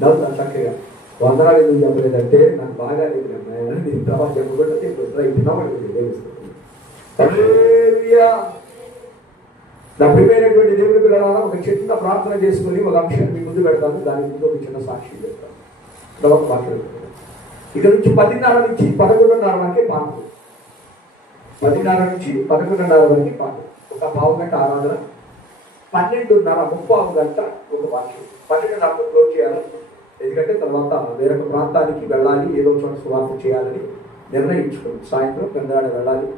నవ్వుతాను చక్కగా. వందనాలు ఎందుకు చెప్పలేదంటే నాకు బాగా లేదు నేను తర్వాత చెప్పకుండా నా ప్రియమైనటువంటి దేవుడి పిల్లల ఒక చిన్న ప్రార్థన చేసుకుని ఒక అంశాన్ని మీ ముందు పెడతాను. దాని ముందు ఒక చిన్న సాక్షి పెడతాను. తర్వాత మాట్లాడుతున్నాను. ఇక నుంచి 10:30 నుంచి 11:30 వరకే పాట. 10:30 నుంచి 11:30 వరకు పాట. ఒక పావు గంట ఆరాధన. 12:30 ముప్పావు గంట ఒక వాక్యం. 12:30 క్లోజ్ చేయాలి. ఎందుకంటే తర్వాత వేరొక ప్రాంతానికి వెళ్ళాలి, ఏదో చోట సువార్త చేయాలని నిర్ణయించుకోండి. సాయంత్రం పెందరాడ వెళ్ళాలి.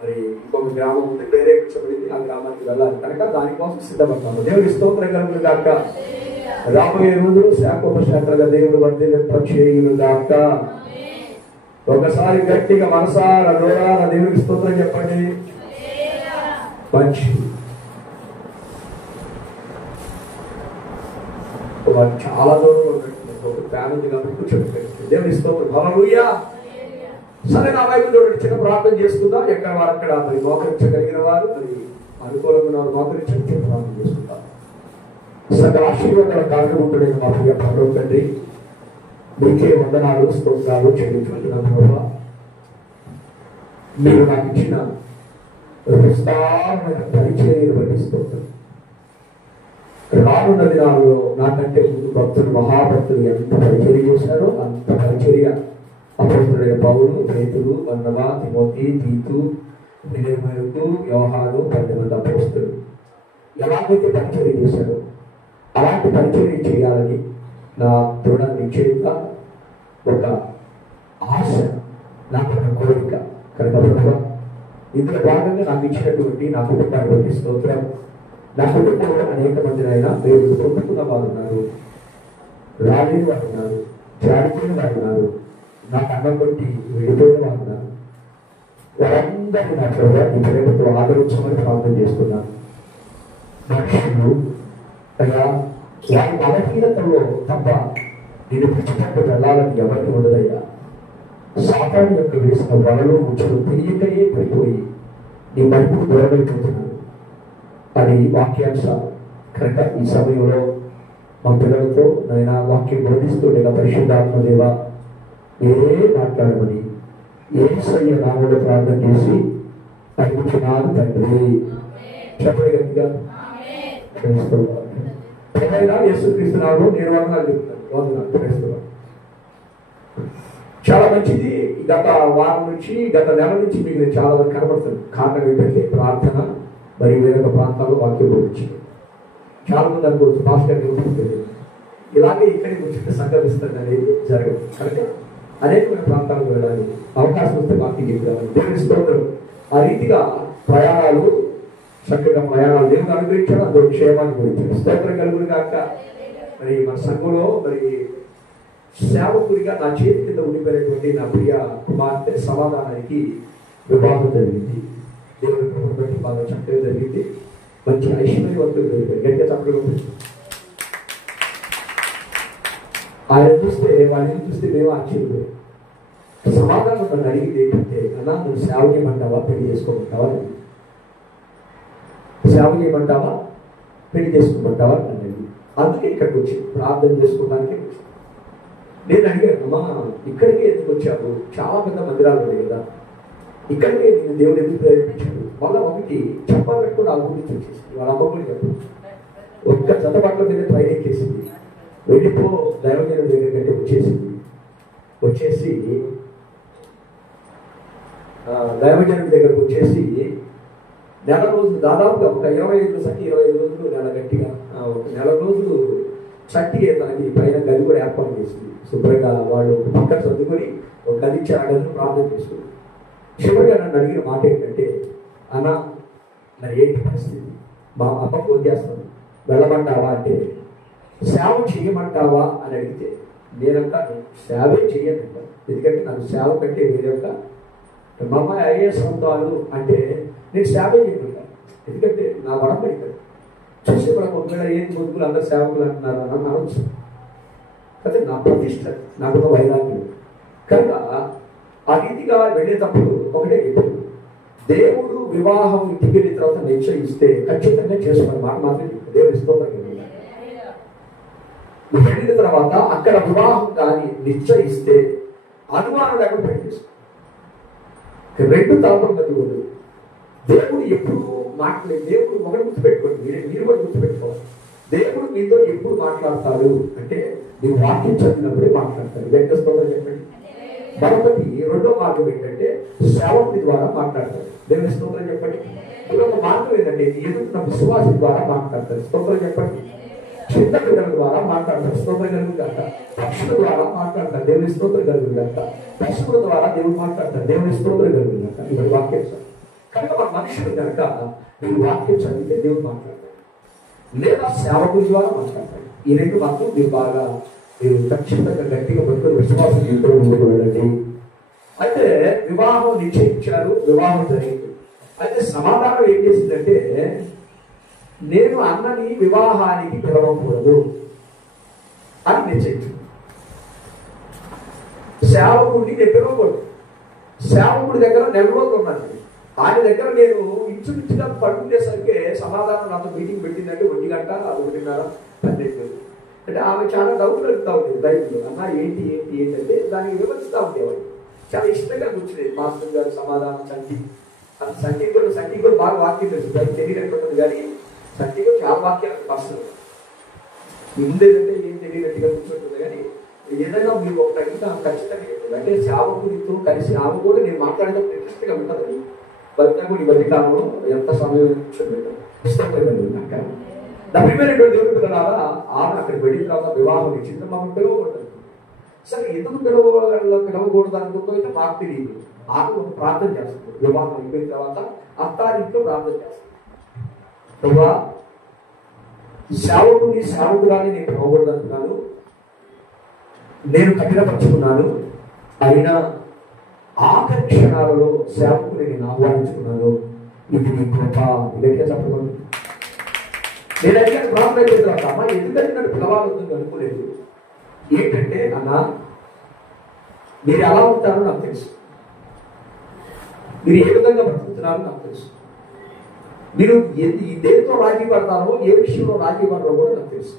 మరి ఇంకొక గ్రామం ఉంది, ప్రేరేపించబడింది, ఆ గ్రామానికి వెళ్ళాలి కనుక దానికోసం సిద్ధపడతాము. దేవుడి స్తోత్రం కలుగును గాక. రాబోయే రోజులు శాఖోపశాఖలుగా దేవుడు వర్ధిల్లింపచేయును గాక. ఒకసారి గట్టిగా మనసారా నోరారా దేవుడికి స్తోత్రం చెప్పండి. మంచి చాలా దూరంలో ఒక ఫ్యాన్ ఉంది కాబట్టి కూర్చోబెట్టండి. దేవుడి స్తోత్రం. హల్లెలూయా. సరే, నా వైపు చూడండి. చిన్న ప్రార్థన చేసుకుందాం. ఎక్కడ వారు అక్కడ మరి మోకరించగలిగిన వారు, మరి అనుకూలంగా వారు మోకరించండి. చిన్న ప్రార్థన చేసుకుందాం. సకల ఆశీర్వాదాల కారణముంటుడైన మా ప్రియ పరలోక తండ్రి, మీకే వందనాలు స్తోత్రాలు చెల్లించుకుంటున్నాను ప్రభా. మీరు నాకు ఇచ్చిన విస్తారమైన పరిచర్యను బట్టి స్తోత్రం. రానున్న దినాల్లో నాకంటే ముందు భక్తులు, మహాభక్తులు ఎంత పరిచర్య చేశారో అంత పరిచర్య అపోస్తలుడైన పౌలు, పేతురు, బర్నబా, తిమోతి, తీతు, ఫిలెమోను, యోహాను 10 మంది అపోస్తలులు ఎలాగైతే పరిచర్య చేశారో అలాంటి పరిచర్య చేయాలని నా దృఢ నిశ్చయిత ఒక ఆశ, నాకు ఒక కోరిక కనుక ఇందులో భాగంగా నాకు ఇచ్చినటువంటి నా కుటుంబాన్ని బట్టి స్తోత్రం. నా కుటుంబంలో అనేక మంది అయినా మీరు పొందుకున్న వారు ఉన్నారు, రాలేని వారు ఉన్నారు, జాడిపోయిన వారు ఉన్నారు, నాకు అన్నం కొట్టి వెళ్ళిపోయిన వారు ఉన్నారు. వారందరినీ నా చోట ఈ ప్రేమతో ఆదరించమని ప్రార్థన చేస్తున్నాను. మనుషులు అయ్యా వారి బలహీనతలో తప్ప నేను పిచ్చినట్టు వెళ్ళాలని ఎవరికి ఉండదయ్యా. సాతాను యొక్క వేసిన వలలో ముచ్చులు తెలియకయే పడిపోయి నీ మరుపుకు దూరమైపోతున్నాను అని వాక్యాంశాలు కనుక ఈ సమయంలో మా పిల్లలతో నేను వాక్యం బోధిస్తూ నేను పరిశుద్ధాత్మ దేవ మీరే మాట్లాడమని యేసయ్య నామములో ప్రార్థన చేసి అడుగుచున్నాను తండ్రి. చెప్పగలిగా యేసుక్రీస్తు నామములో నేను వందనాలు చెప్తాను. చాలా మంచిది. గత వారం నుంచి, గత నెల నుంచి మీకు నేను చాలా వరకు కనబడుతుంది. కారణం ఏంటంటే ప్రార్థన, మరి వేరొక ప్రాంతాల్లో వాక్యం బోధించింది. చాలా మంది అనుకోవచ్చు పాస్టర్ ఉంటుంది, ఇలాగే ఇక్కడికి వచ్చి సంగమిస్తుంది అనేది జరగదు. కనుక అనేకమైన ప్రాంతాలకు వెళ్ళాలి, అవకాశం వస్తే వాక్యం చెప్పాలి. దేవుని స్తోత్రం. ఆ రీతిగా ప్రయాణాలు, చక్కగా ప్రయాణాలు దేవుని అనుగ్రహించాడు. అందులో క్షేమాన్ని గురించాడు. స్తోత్రం కలుగును గాక. మరి మన సంఘంలో మరి సేవకుడిగా నా చేతి కింద ఉండిపోయినటువంటి నా ప్రియ కుమార్తె సమాధానానికి వివాహం జరిగింది. దేవుని ప్రభుత్వం బట్టి బాగా చక్కగా జరిగింది. మంచి ఐశ్వర్యవంతులు జరిగింది. గట్టిగా చక్కగా ఆయన చూస్తే, వాళ్ళని చూస్తే మేము ఆశ్చర్యపోయాం. సమాధానం నన్ను అడిగింది ఏంటంటే, అన్నా నువ్వు సేవ చేయమంటావా, పెళ్లి చేసుకోమంటావా, సేవ చేయమంటావా, పెళ్లి చేసుకోమంటావా అన్నది. అందుకే ఇక్కడికి వచ్చి ప్రార్థన చేసుకోవడానికి నేను అడిగాను, అమ్మా ఇక్కడికే ఎందుకు వచ్చావు, చాలా పెద్ద మందిరాలు ఉన్నాయి కదా, ఇక్కడికే నేను దేవుడు ఎందుకు ప్రేరేపించాడు. వాళ్ళ ఒకటి చెప్పాలంటే కూడా ఆ గురించి వచ్చేసింది. వాళ్ళ అమ్మకులు చెప్పు ఒక్క జత బట్టల మీద ట్రైన్ ఎక్కేసింది. వెళ్ళిపో దైవజనం దగ్గర కంటే వచ్చేసి దైవజనం దగ్గరకు వచ్చేసి నెల రోజులు దాదాపుగా ఒక 25 రోజులు నెల గట్టిగా ఒక నెల రోజులు చట్టిగా తనకి పైన గది కూడా ఏర్పాటు చేసింది. శుభ్రంగా వాళ్ళు పక్కన చదువుకొని ఒక గది ఇచ్చి ఆ గదిని ప్రార్థన చేసుకుని చివరిగా నన్ను అడిగిన మాట ఏంటంటే, అన్న మరి ఏంటి పరిస్థితి, మా అమ్మ ఫోన్ చేస్తాను వెళ్ళమంటావా అంటే, సేవ చేయమంటావా అని అడిగితే నేనంతా సేవే చెయ్యనంట. ఎందుకంటే నాకు సేవ కంటే వేరొక మా అమ్మాయి ఐఏఎస్ అవుతాను అంటే నేను సేవే చేయకుండా, ఎందుకంటే నా వడంబడి చూసి కూడా ఒకవేళ ఏం బతుకులు అందరు సేవకులు అంటున్నారు అని అనవచ్చు. అయితే నా ప్రతిష్ట, నాకున్న వైరాగ్యం కనుక ఆ రీతిగా వెళ్ళేటప్పుడు ఒకటే చెప్పాడు, దేవుడు వివాహం ఇంటికి వెళ్ళిన తర్వాత నిశ్చయిస్తే ఖచ్చితంగా చేసుకున్న మాట మాత్రం దేవుడు స్తోత్రం. వెళ్ళిన తర్వాత అక్కడ వివాహం కానీ నిశ్చయిస్తే అనుమానం లేకుండా పెళ్లి చేసుకో. రెండు తలపుల మధ్య ఉండదు. దేవుడు ఎప్పుడు మాట్లాడలేదు. దేవుడు ఒకటి గుర్తుపెట్టుకోండి, మీరు కూడా గుర్తుపెట్టుకోవాలి. దేవుడు మీతో ఎప్పుడు మాట్లాడతాడు అంటే మీరు వాక్యం చదివినప్పుడే మాట్లాడతారు. వ్యక్తిత్వం చెప్పండి. మరొకటి రెండో మార్గం ఏంటంటే సేవకుడి ద్వారా మాట్లాడతారు. దేవుని స్తోత్రం చెప్పండి. ఇంకొక మార్గం ఏంటంటే ఎదుగుతున్న విశ్వాసం ద్వారా మాట్లాడతారు. స్తోత్రం చెప్పండి. చిన్న పిల్లల ద్వారా మాట్లాడతారు. స్తోత్రం కలుగుతాక. పక్షుల ద్వారా మాట్లాడతారు. దేవుని స్తోత్రం కలుగుతాక. పశువుల ద్వారా దేవుడు మాట్లాడతారు. దేవుని స్తోత్రం కలుగుతాక. ఇవి వాక్యం కనుక మన మనుషులు కనుక మీరు వాక్యం చదివితే దేవుడు మాట్లాడతారు, లేదా సేవకుడి ద్వారా మాట్లాడతారు. ఈ రెండు మాత్రం మీరు బాగా మీరు ఖచ్చితంగా గట్టిగా పట్టుకుని విశ్వాసం ఎంతో ముందుకు వెళ్ళండి. అయితే వివాహం నిశ్చయించారు, వివాహం జరిగింది. అయితే సమాధానం ఏం చేసిందంటే నేను అన్నని వివాహానికి పిలవకూడదు అని నిశ్చయించింది. సేవకుడిని నేను పిలవకూడదు. సేవకుడి దగ్గర నెల రోజులు ఉన్నాను. ఆయన దగ్గర నేను ఇంచుమించుగా పడుకునేసరికి సమాధానం నాతో మీటింగ్ పెట్టిందంటే 1 గంట 1:30 12. అంటే ఆమె చాలా డౌట్లు అడుగుతూ ఉండేది బైబిల్లో. అన్నా ఏంటి ఏంటి ఏంటంటే దాన్ని వివరిస్తూ ఉండేవాడు. చాలా ఇష్టంగా కూర్చునేది. మాస్టర్ గారు సమాధానం సంఖ్య కూడా బాగా వాక్యం తెలుసు. దానికి తెలియనట్టు కానీ సంఖ్య కూడా చాలా వాక్యాలు పర్సనల్ ముందేదంటే ఏం తెలియనట్టుగా కూర్చుంటుంది. కానీ ఏదైనా మీరు ఒకటి అడిగితే ఆమె ఖచ్చితంగా అంటే సేవకుడితో కలిసి ఆమె కూడా నేను మాట్లాడేటప్పుడు ఇంట్రెస్ట్గా ఉంటుంది. బయట కూడా ఈ మధ్యకాలంలో ఎంత సమయం ఇష్టపడినాక నమ్మిపోయినటువంటి దేవుడు పిల్లలారా ఆమె అక్కడికి వెళ్ళిన తర్వాత వివాహం ఇచ్చింది. మాకు పిలవకూడదు. సరే ఎందుకు పిలవకూడదు అనుకుంటూ అయితే మాకు తెలియదు. ఆమె ఒక ప్రార్థన చేస్తుంది. వివాహం అయిపోయిన తర్వాత అత్తారింట్లో ప్రార్థన చేస్తుంది. ప్రభా సేవకురాని నేను పిలవకూడదు అంటున్నాను, నేను కఠినపరుచుకున్నాను. అయినా ఆఖరి క్షణాలలో సేవకుని నేను ఆహ్వానించుకున్నాను. ఇది నీ కృప. ఇదైతే చెప్పకూడదు. నేను అడిగాను ప్రార్థన అయిపోయిన తర్వాత అమ్మ ఎందుకంటే నన్ను పిలవాలని అనుకోలేదు. ఏంటంటే అన్న మీరు ఎలా ఉంటారో నాకు తెలుసు, మీరు ఏ విధంగా బ్రతుకుతున్నారో నాకు తెలుసు, మీరు దేంతో రాజీ పడతారో ఏ విషయంలో రాజీ పడరో కూడా నాకు తెలుసు.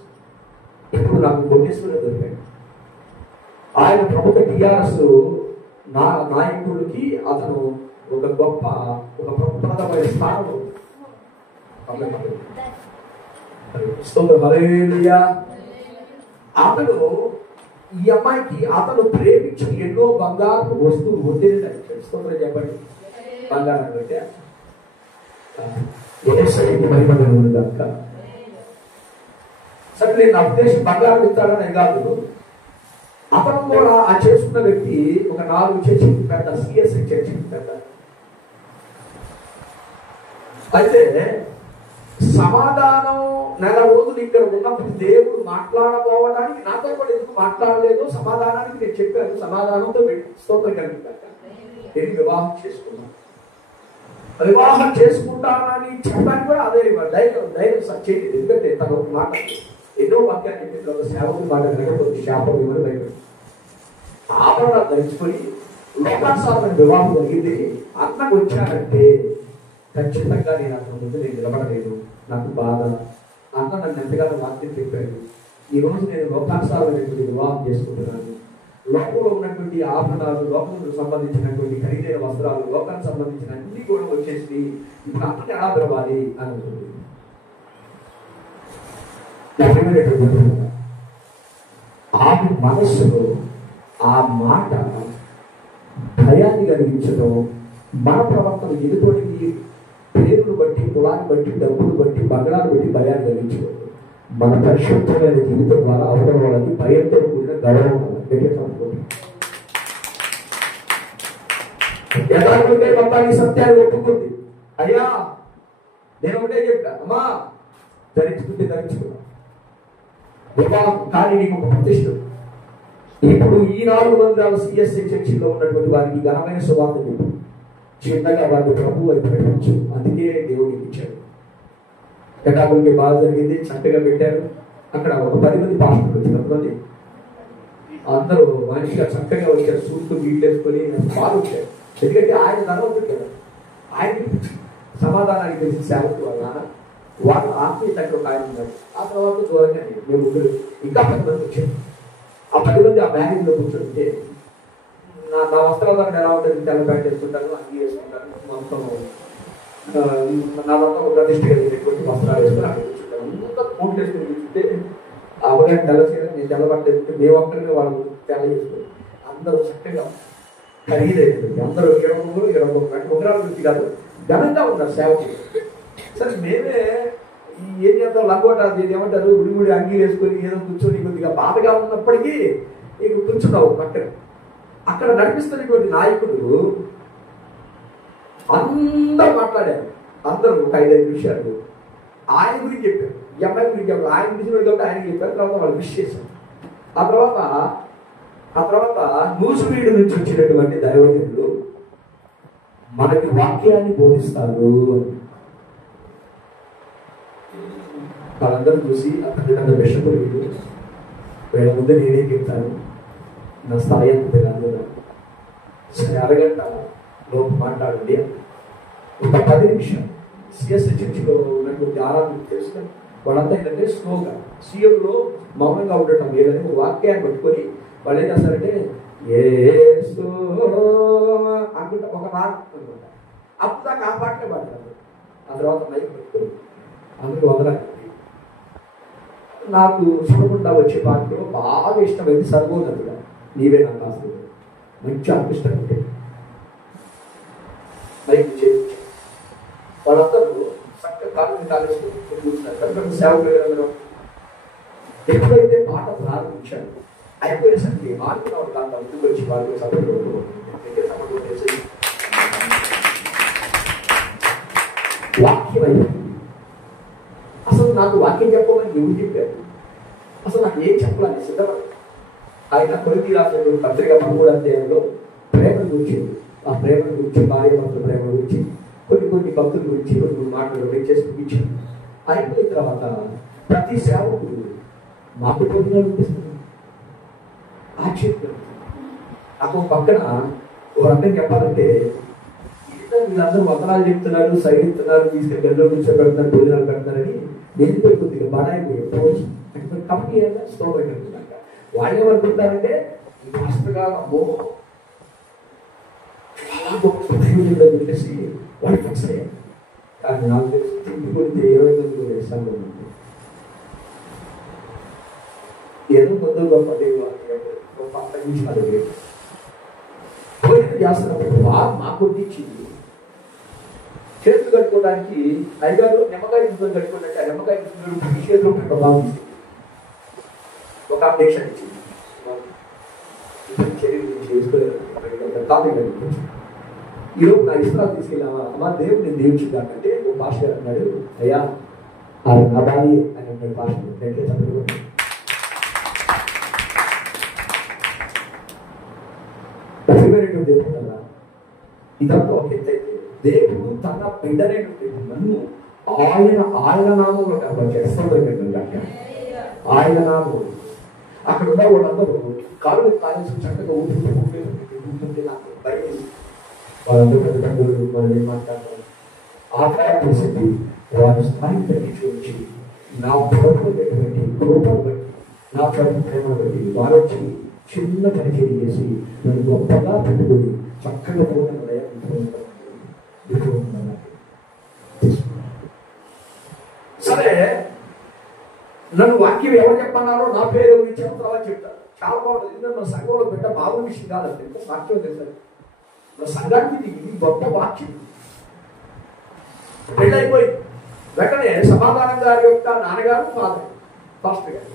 ఇప్పుడు నాకు కోటేశ్వరుడు దొరికాడు. ఆయన ప్రముఖ టీఆర్ఎస్ నాయకుడికి అతను ఒక ప్రముఖమైన స్థానం. అతను ఈ అమ్మాయికి అతను ప్రేమించి ఎన్నో బంగారు వస్తువులు వదిలేదని చెప్పండి. బంగారం అంటే మరిమక సరే నేను నా ఉద్దేశం బంగారం ఇస్తాడని కాదు. అతను కూడా ఆ చేసుకున్న వ్యక్తి ఒక 4 చర్చికి పెద్ద సిఎస్ఐ చర్చికి పెద్ద. అయితే సమాధానం నెల రోజులు ఇక్కడ ఉన్నప్పుడు దేవుడు మాట్లాడబోవడానికి నాతో కూడా ఎందుకు మాట్లాడలేదు? సమాధానానికి నేను చెప్పాను. సమాధానంతో స్తోత్రం కలిగిందాక నేను వివాహం చేసుకున్నాను. వివాహం చేసుకుంటానని చెప్పడానికి కూడా అదే ధైర్యం చేయలేదు. ఎందుకంటే తన ఒక మాట ఎన్నో వాక్యాలు చెప్పిన తర్వాత సేవకుని మాట వినకపోతే శాపం ఇవ్వని భయపడి ఆభరణ ధరించుకొని లోకానుసారమైన వివాహం జరిగింది. అన్నకు వచ్చానంటే ఖచ్చితంగా నేను అతని ముందు నేను నిలబడలేదు. నాకు బాధ. అన్న నన్ను ఎంతగానో వాక్యం చెప్పాడు. ఈరోజు నేను లోకానుసారమైనటువంటి వివాహం చేసుకుంటున్నాను. లోకంలో ఉన్నటువంటి ఆభరణాలు, లోకంలో సంబంధించినటువంటి ఖరీదైన వస్త్రాలు, లోకానికి సంబంధించిన అన్ని కూడా వచ్చేసి ఇప్పుడు అన్నని ఎలా పిలవాలి అని అనుకుంటుంది. ఆమె మనస్సులో ఆ మాట భయాన్ని కలిగించడం, మన ప్రవర్తన ఎదుటికి పేరును బట్టి, కులాన్ని బట్టి, డబ్బులు బట్టి, బంగారాన్ని బట్టి భయాన్ని కలిగించడం. మన పరిశుద్ధమైన జీవితం ద్వారా అవతల వాళ్ళకి భయంతో కూడిన గౌరవం యథార్థంగా మొత్తానికి సత్యాన్ని ఒప్పుకుంది. అయ్యా నేను ఒకటే చెప్పా, అమ్మా ధరించుకుంటే ధరించుకున్నా వివాహం కానీ నీకు ఒక ప్రతిష్ట. ఇప్పుడు ఈ 4 మందిరాల సిఎస్ఐ చర్చిలో ఉన్నటువంటి వారికి ఘనమైన సువార్త చెప్పు, చిన్నగా వారిని ప్రభు వైపు పెట్టవచ్చు. అందుకే దేవుడికి ఇచ్చాడు. ఎటాకులకి బాగా జరిగింది, చక్కగా పెట్టారు. అక్కడ ఒక 10 మంది పాస్టర్లు వచ్చినప్పుడు అందరూ మనిషిగా చక్కగా వచ్చారు. సూట్లు వీళ్ళు వేసుకొని బాగా వచ్చారు. ఎందుకంటే ఆయన ధనవంతుడు కదా. ఆయన సమాధానానికి తెలిసి సేవకు వాళ్ళ నాన్న వాళ్ళ ఆత్మీయత ఒక ఆయన ఉన్నారు. ఆ తర్వాత దూరంగా మేము ముగ్గురు ఇంకా 10 మంది వచ్చాము. ఆ 10 మంది ఆ బ్యారేజ్లో కూర్చుంటే నా వస్త్రాలను ఎలా ఉంటుంది, తెల్ల ప్యాంట్ వేసుకుంటాను, అన్నీ వేసుకుంటాను, మొత్తం నాదంతా ఒక ప్రతిష్ట కలిగినటువంటి వస్త్రాలు వేసుకుని అక్కడ కూర్చుంటాను. అంతా కోట్లు వేసుకుని కూర్చుంటే ఆ అవగాహన తెల్ల చీర, నేను తెల్లబట్ట వేసుకుంటే మేము ఒక్కరిని వాళ్ళు తెల్ల చేసుకుని అందరూ చక్కగా ఖరీదైపోయింది. అందరూ 23 ఉంగరాల గురించి కాదు, ఘనంగా ఉన్నారు సేవ చేయాలి. సరే మేమే ఏం చేద్దాం, లంగోట ఏమంటారు, గుడి అంగీ వేసుకొని ఏదో కూర్చొని కొద్దిగా బాధగా ఉన్నప్పటికీ ఇక కూర్చున్నావు పక్కన. అక్కడ నడిపిస్తున్నటువంటి నాయకుడు అందరూ మాట్లాడారు. అందరూ ఒక 5-5 నిమిషాలు ఆయన గురించి చెప్పారు, ఈ అమ్మాయి గురించి చెప్పారు. ఆయన గురించి కాబట్టి ఆయన చెప్పారు. తర్వాత వాళ్ళు విష్ చేశారు. ఆ తర్వాత నూసువీడు నుంచి వచ్చినటువంటి దైవజనులు మనకి వాక్యాన్ని బోధిస్తారు. వాళ్ళందరూ చూసి అతను విషయంలో వీళ్ళ ముందు నేనే చెప్తాను, నా స్థాయి అంత కాదు. సరే, అరగంట లోపు మాట్లాడండి. ఒక 10 నిమిషాలు సిఎస్ఐ చర్చిలో ఉన్నటువంటి ఆరాధన తెలుసు. వాళ్ళంతా ఏంటంటే స్లోగా సీఎంలో మౌనంగా ఉండటం లేదని ఒక వాక్యాన్ని పట్టుకొని వాళ్ళు ఏం చేస్తారంటే అనుకుంటా ఒక రాగం అనుకుంటా. అప్పుడు దాకా ఆ పాటలే పాడతారు. ఆ తర్వాత మైక్ పెట్టుకొని అందరూ వదలండి. నాకు చూడకుండా వచ్చే పాటలో బాగా ఇష్టమైంది సర్వోన్నతుగా నీవే నాకు ఆశలు, మంచి అనిపిష్టం ఉంటే మైక్ చేయించి వాళ్ళందరూ చక్కగా కాలేజీ కూర్చున్నారు. సేవకులు ఎప్పుడైతే పాట ప్రారంభించారు అయిపోయేసరికి మారుతున్నవాడు కాదు ముందుకు వచ్చి వాళ్ళు సభలో వాక్యం అయిపోయింది. అసలు నాకు వాక్యం చెప్పమని ఎవరు చెప్పారు, అసలు నాకు ఏం చెప్పాలని సిద్ధపడి ఆయన కొరికి రాసినటువంటి పత్రిక 13వ అధ్యాయంలో ప్రేమ గురించి, ఆ ప్రేమ గురించి, భార్య భర్తల ప్రేమ గురించి, కొన్ని భక్తుల గురించి కొన్ని మాటలు చేసి ముగించారు. అయిపోయిన తర్వాత ప్రతి సేవకుడు మాకు పొద్దున అనిపిస్తుంది ఆశ్చర్యం. నాకు పక్కన ఓ అర్థం చెప్పాలంటే వీళ్ళందరూ వందనాలు చెప్తున్నారు, సైనిస్తున్నారు, తీసుకెళ్ళి గల్లో కూర్చోబెడుతున్నారు, భోజనాలు పెడతారని వెళ్ళిపోయి కొద్దిగా బడాయి కంపెనీ అయినా స్టోర్ పెట్టుకుంటారు. వాళ్ళు ఏమనుకుంటారంటే ఫాస్ట్గా అమ్మో చెప్పేసి వాళ్ళు ఫిక్స్ అయ్యారు. కానీ నాకు తెలిసి తిండి కొడితే 20 మంది వేస్తాను. ఏదో కొద్ది గొప్ప గొప్ప అంతగించాలి. భోజనం చేస్తున్నప్పుడు మా కొట్టించింది చేతులు కట్టుకోవడానికి అయ్యగారు నిమ్మకాయ ముద్దలు కట్టుకోవడానికి ఆ నిమ్మకాయ ముద్దలు చేతులు ప్రభావం ఇచ్చింది. ఒక అప్డేషన్ ఇచ్చింది. ఈరోజు నా ఇష్టాలు తీసుకెళ్ళామా అమ్మా దేవుడు నేను దీవించుదాకంటే ఓ భాష గారు అన్నాడు, అయ్యా నా భార్య అని అన్నాడు. భాష దేవుడు కదా. ఇదంతా ఒక ఎత్తైతే దేవుడు తన బిడ్డనేటువంటి నన్ను ఆయన నామంలో చేస్తాడు. ఆయన నామం అక్కడ ఉన్న వాళ్ళందరూ కాళ్ళు కాలేసి చక్కగా ఊపితే నాకు భయం. వాళ్ళందరూ పెద్ద పెద్దలు వాళ్ళు ఏం మాట్లాడతారు. ఆ తయారు చేసింది వారి స్థాయి తగ్గించి వచ్చి నా ప్రభుత్వం బట్టి రూపాలు బట్టి నా ప్రభు ప్రేమ బట్టి వారు వచ్చి చిన్న పరిచయం చేసి నన్ను గొప్పగా పెట్టుకొని చక్కగా పోవడం సరే. నన్ను వాక్యం ఎవరు చెప్పన్నారో నా పేరు ఎవరు చెప్తావా చెప్తారు. చాలా బాగుంటుంది. ఎందుకంటే మన సంఘంలో పెట్ట బాగున్న విషయం కాదండి, ఎంత వాక్యం తెలుసు. మన సంఘానికి ఇది గొప్ప వాక్యం. పెళ్ళైపోయింది వెంటనే సమాధానం గారి యొక్క నాన్నగారు పాస్టర్ గారు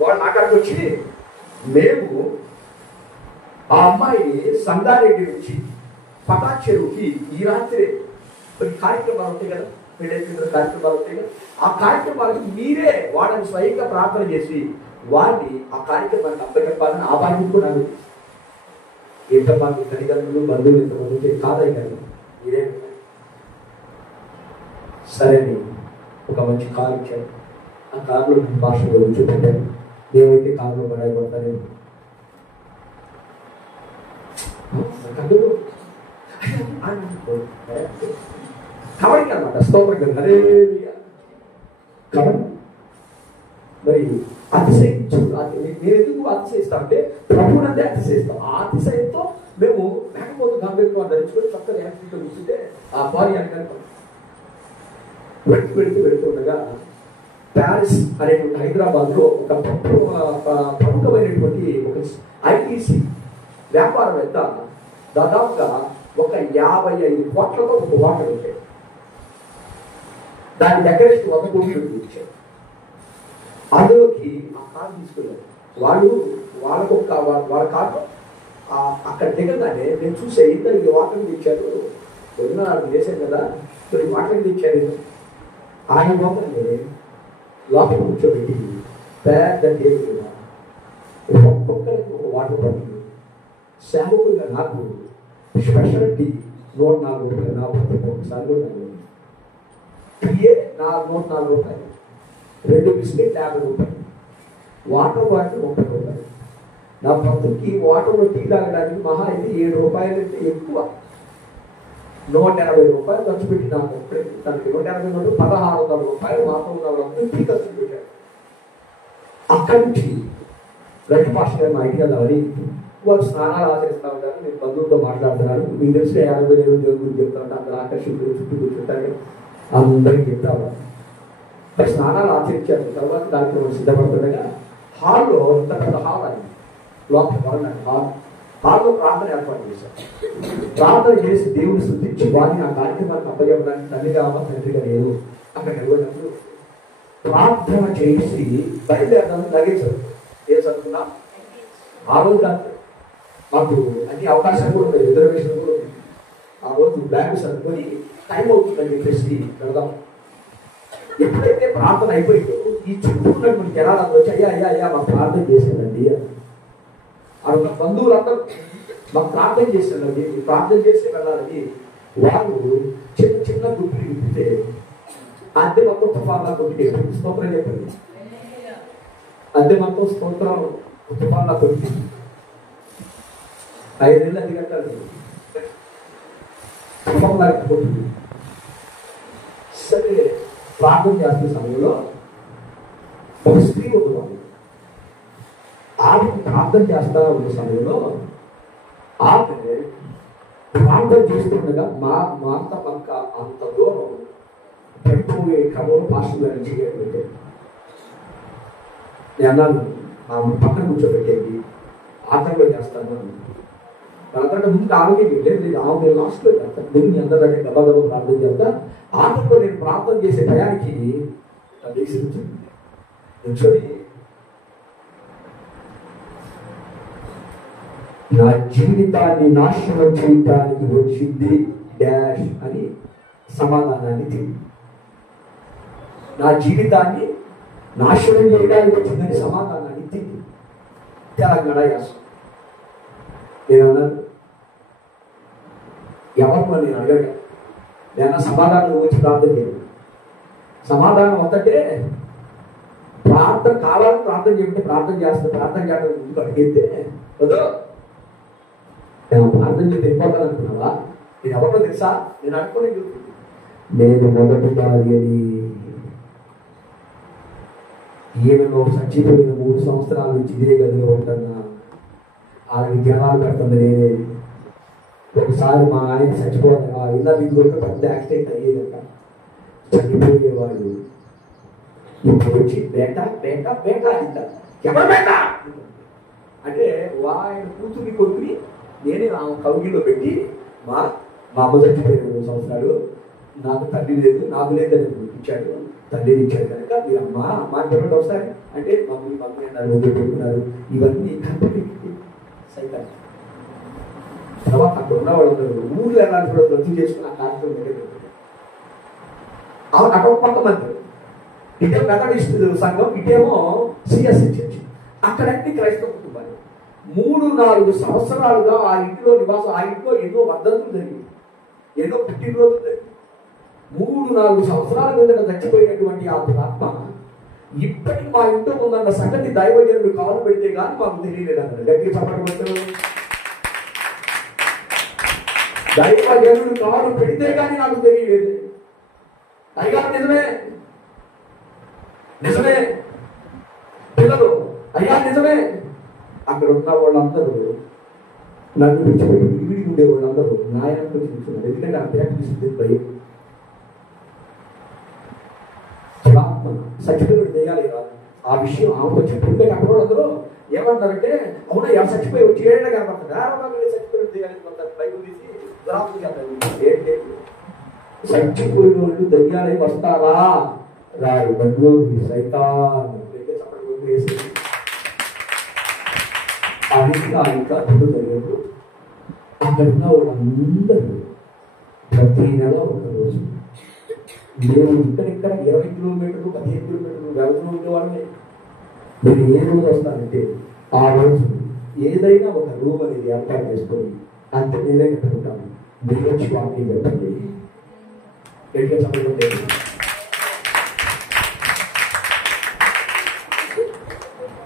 వాళ్ళు నాకాడికి వచ్చి మేము ఆ అమ్మాయి సంగారెడ్డి నుంచి పటాక్ చెరువుకి ఈ రాత్రి కొన్ని కార్యక్రమాలు ఉంటాయి కదా, పెళ్ళైపోయిన కార్యక్రమాలు ఉంటాయి కదా, ఆ కార్యక్రమాలకు మీరే వాళ్ళని స్వయంగా ప్రార్థన చేసి వారిని ఆ కార్యక్రమానికి అప్పచెప్పాలని ఆ బాధ్యత కూడా నాకు ఎంతమంది తల్లిదండ్రులు బంధువులు ఎంతమంది ఉంటే కాదై కదా మీరే. సరే ఒక మంచి కారు ఇచ్చారు. ఆ కారులో భాషలో కూర్చోబెట్టాను. ఏమైతే కారులో బడాయి పడతానే కవరింగ్ అనమాట. స్తోత్రం అదే కవరింగ్. మరి అతిశయించు. నేను ఎందుకు అతిశయిస్తాం అంటే ప్రభువునందే అతిశయిస్తాం. ఆ అతిశయంతో మేము మేకపోతు గంభీరంగా ధరించుకొని చక్కగా యాక్సిడెంట్ కూర్చుంటే ఆ భార్య వెళుతుండగా ప్యారిస్ అనేటువంటి హైదరాబాద్లో ఒక ప్రముఖమైనటువంటి ఒక ఐటీసీ వ్యాపారవేత్త దాదాపుగా ఒక 55 కోట్లతో ఒక వాటర్ ఉంటాయి. దాని డెకరేషన్ 100 కోట్లు ఇచ్చారు. అందులోకి ఆ కారు తీసుకెళ్ళారు వాళ్ళు. వాళ్ళ కారు అక్కడ దిగగానే నేను చూసే ఇద్దరు వాటర్ తెచ్చారు. పొద్దున చేశాను కదా, మరి వాటర్ తెచ్చారు. ఆయన పోతే లోపల కూర్చోబెట్టి పెద్ద టేబుల్ ఒక్కొక్కరికి ఒక వాటర్ బాటిల్. సేవకులుగా నాకు స్పెషల్ టీ 104 రూపాయలు. నా భర్తకు ఒకసారి కూడా నా 104 రూపాయలు. 2 బిస్కెట్ 50 రూపాయలు. వాటర్ బాటిల్ 30 రూపాయలు. నా భర్తకి వాటర్లో టీ తాగడానికి మహా అయితే 7 రూపాయలు అంటే ఎక్కువ. 180 రూపాయలు ఖర్చు పెట్టి నాకు తనకి 180 నుండి 1600 రూపాయలు వాటర్ టీ ఖర్చు పెట్టాడు. అక్కడి నుంచి రజపాష్ గారు మా ఐడియా దాని వాళ్ళు స్నానాలు ఆచరిస్తూ ఉంటారు. నేను బంధువులతో మాట్లాడుతున్నాను. మీకు తెలిసిన 50 దేవుడి గురించి చెప్తాను. అందరూ ఆకర్షితులు చుట్టూ కూర్చుంటారు. అందరికీ చెప్తాను. మరి స్నానాలు ఆచరించారు. తర్వాత దానికి మనం సిద్ధపడుతుండగా హాల్లో ఇంత పెద్ద హాల్ అయింది. లోపల హాల్లో ప్రార్థన ఏర్పాటు చేశారు. ప్రార్థన చేసి దేవుని స్తుతించి వారిని ఆ కార్యక్రమానికి అప్పచెప్పడానికి తల్లిగా తండ్రిగా నేను అక్కడ నిలబడినప్పుడు ప్రార్థన చేసి బయలుదేరడానికి లగేజ్ ఏం చదువుకున్నా ఆ రోజు రాత్రి మాకు అన్ని అవకాశాలు కూడా ఉన్నాయి, రిజర్వేషన్ కూడా ఉంది. ఆ రోజు బ్యాగ్ సర్దుకొని టైం అవుతుందని చెప్పేసి వెళదాం. ఎప్పుడైతే ప్రార్థన అయిపోయిందో ఈ చుట్టూ ఉన్నటువంటి జనాలు వచ్చి అయ్యా మాకు ప్రార్థన చేశానండి. అక్కడ బంధువులందరూ మాకు ప్రార్థన చేశానండి, ప్రార్థన చేసి వెళ్ళాలని వాళ్ళు చిన్న చిన్న గుడ్లు విప్పితే అద్దె మొత్తం తుఫాన్లా కొట్టి స్తోత్రం చెప్పండి. అద్దె మొత్తం స్తోత్రం తుఫాన్లా కొట్టి 5 నెలలు 10 గంటలు తుఫాన్లా కొట్టింది. సరే ప్రార్థన చేస్తున్న సమయంలో ఒక స్త్రీ ఉంటుంది. ఆమె ప్రార్థన చేస్తా ఉన్న సమయంలో ఆమె ప్రార్థన చేస్తుండగా మా అంత పక్క అంత దూరం పెట్టుకునే క్రమంలో పాస్టర్ గారిని చేయబెట్టాడు. నేను అన్నాను ఆమె పక్కన కూర్చోబెట్టేది ఆటంలో చేస్తాను. అంతకంటే ముందు ఆమెకి లేదు, ఆమె లాస్ట్లో చేస్తాను. ముందు మీ అందరూ గబా ప్రార్థన చేస్తా. ఆటంలో నేను ప్రార్థన చేసే టయానికి నిల్చొని నా జీవితాన్ని నాశనం చేయడానికి వచ్చింది డాష్ అని సమాధానాన్ని తిరిగి, నా జీవితాన్ని నాశనం చేయడానికి వచ్చిందని సమాధానాన్ని తిరిగి తెలంగాణ యాస. నేను అన్నాను ఎవరు నేను అడగట. నేను సమాధానం వచ్చి ప్రార్థన చేయను. సమాధానం వద్దంటే ప్రార్థన కావాలని ప్రార్థన చేయమంటే ప్రార్థన చేస్తాను. ప్రార్థన చేయడం ముందుకు అడిగితే వద్దు నేను ప్రార్థన చేసి వెళ్ళిపోతాను అనుకున్నావా? నేను ఎవరిలో తెలుసా? నేను అనుకునే నేను మొదటి భార్యని, ఈమెలో చచ్చిపోయిన 3 సంవత్సరాల నుంచి ఇదే గదిలో ఉంటున్నా. ఆమెకి జనాలు పెడుతుంది నేనే. ఒకసారి మా ఆయన చచ్చిపోవాలి ఇలా మీకు పెద్ద యాక్సిడెంట్ అయ్యేదట, చనిపోయేవాడు. ఇప్పుడు వచ్చి బేటా బేటా బేటా అంటారు. ఎవరు బేటా అంటే ఆయన కూతుర్ని కొడుకుని నేనే ఆమె కౌగిల్లో పెట్టి మా అమ్మ చచ్చిపోయిన 3 సంవత్సరాలు, నాకు తల్లి లేదు, నాకు లేదని ఇచ్చాడు, తల్లిని ఇచ్చాడు కనుక మీరు అమ్మ చెప్పండి ఒకసారి అంటే మమ్మీ అన్నారు, వదిలి పెట్టుకున్నారు. ఇవన్నీ సైతం తర్వాత అక్కడ ఉన్న వాళ్ళు ఊళ్ళో ఎలాంటి కూడా రద్దు చేసుకుని ఆ కార్యక్రమం దగ్గర అవును అక్కడ కొంతమంది ఇటేమో మెథడిస్ట్ సంఘం, ఇటేమో సిఎస్సి చర్చ్. అక్కడన్నీ క్రైస్తవ కుటుంబాలు 3-4 సంవత్సరాలుగా ఆ ఇంట్లో నివాసం. ఆ ఇంట్లో ఎన్నో వర్ధంతులు జరిగింది, ఎన్నో పుట్టినరోజులు జరిగింది. 3-4 సంవత్సరాల కింద చచ్చిపోయినటువంటి ఆ ఆత్మ ఇప్పటికి మా ఇంట్లో ఉందన్న సంగతి దైవజనుడు కాలు పెడితే కానీ మాకు తెలియలేదన్నారు. గట్టి చెప్పడం దైవజనుడు కాలు పెడితే కానీ నాకు తెలియలేదు. అయ్యా నిజమే నిజమే, పిల్లలు అయ్యా నిజమే. అక్కడ ఉన్న వాళ్ళందరూ నన్ను విడిచిపెట్టి విడివిడి ఉండే వాళ్ళందరూ న్యాయాన్ని చూస్తున్నారు. ఎందుకంటే ఆ ప్రాక్టీస్ భయం. ఆత్మ చచ్చిపోయి చేయాలి రాదు ఆ విషయం ఆమెతో చెప్పి. ఎందుకంటే అక్కడ వాళ్ళందరూ ఏమంటారంటే అవునా ఎవరు చచ్చిపోయి వచ్చి ఏడైనా కనపడతారు, చచ్చిపోయి చేయాలి బైబుల్ తీసి ఏంటి చచ్చిపోయిన వాళ్ళు దయ్యాలై వస్తారా? రారు. బంధువు సైతాన్ వేసి అది ఇంకా అప్పుడు జరిగారు. అక్కడ ఉన్న వాళ్ళందరూ ప్రతి నెల ఒక రోజు మేము ఇక్కడిక్కడ 20 కిలోమీటర్లు 15 కిలోమీటర్లు వ్యవధిలో ఉండేవాళ్ళమే. మీరు ఏ రోజు వస్తారంటే ఆ రోజు ఏదైనా ఒక రూమ్ అనేది ఏర్పాటు చేసుకొని అంతే నేనే కట్టుకుంటాను. మీరు వచ్చి వాకి చెప్పండి ఎట్లా చదువుకుంటే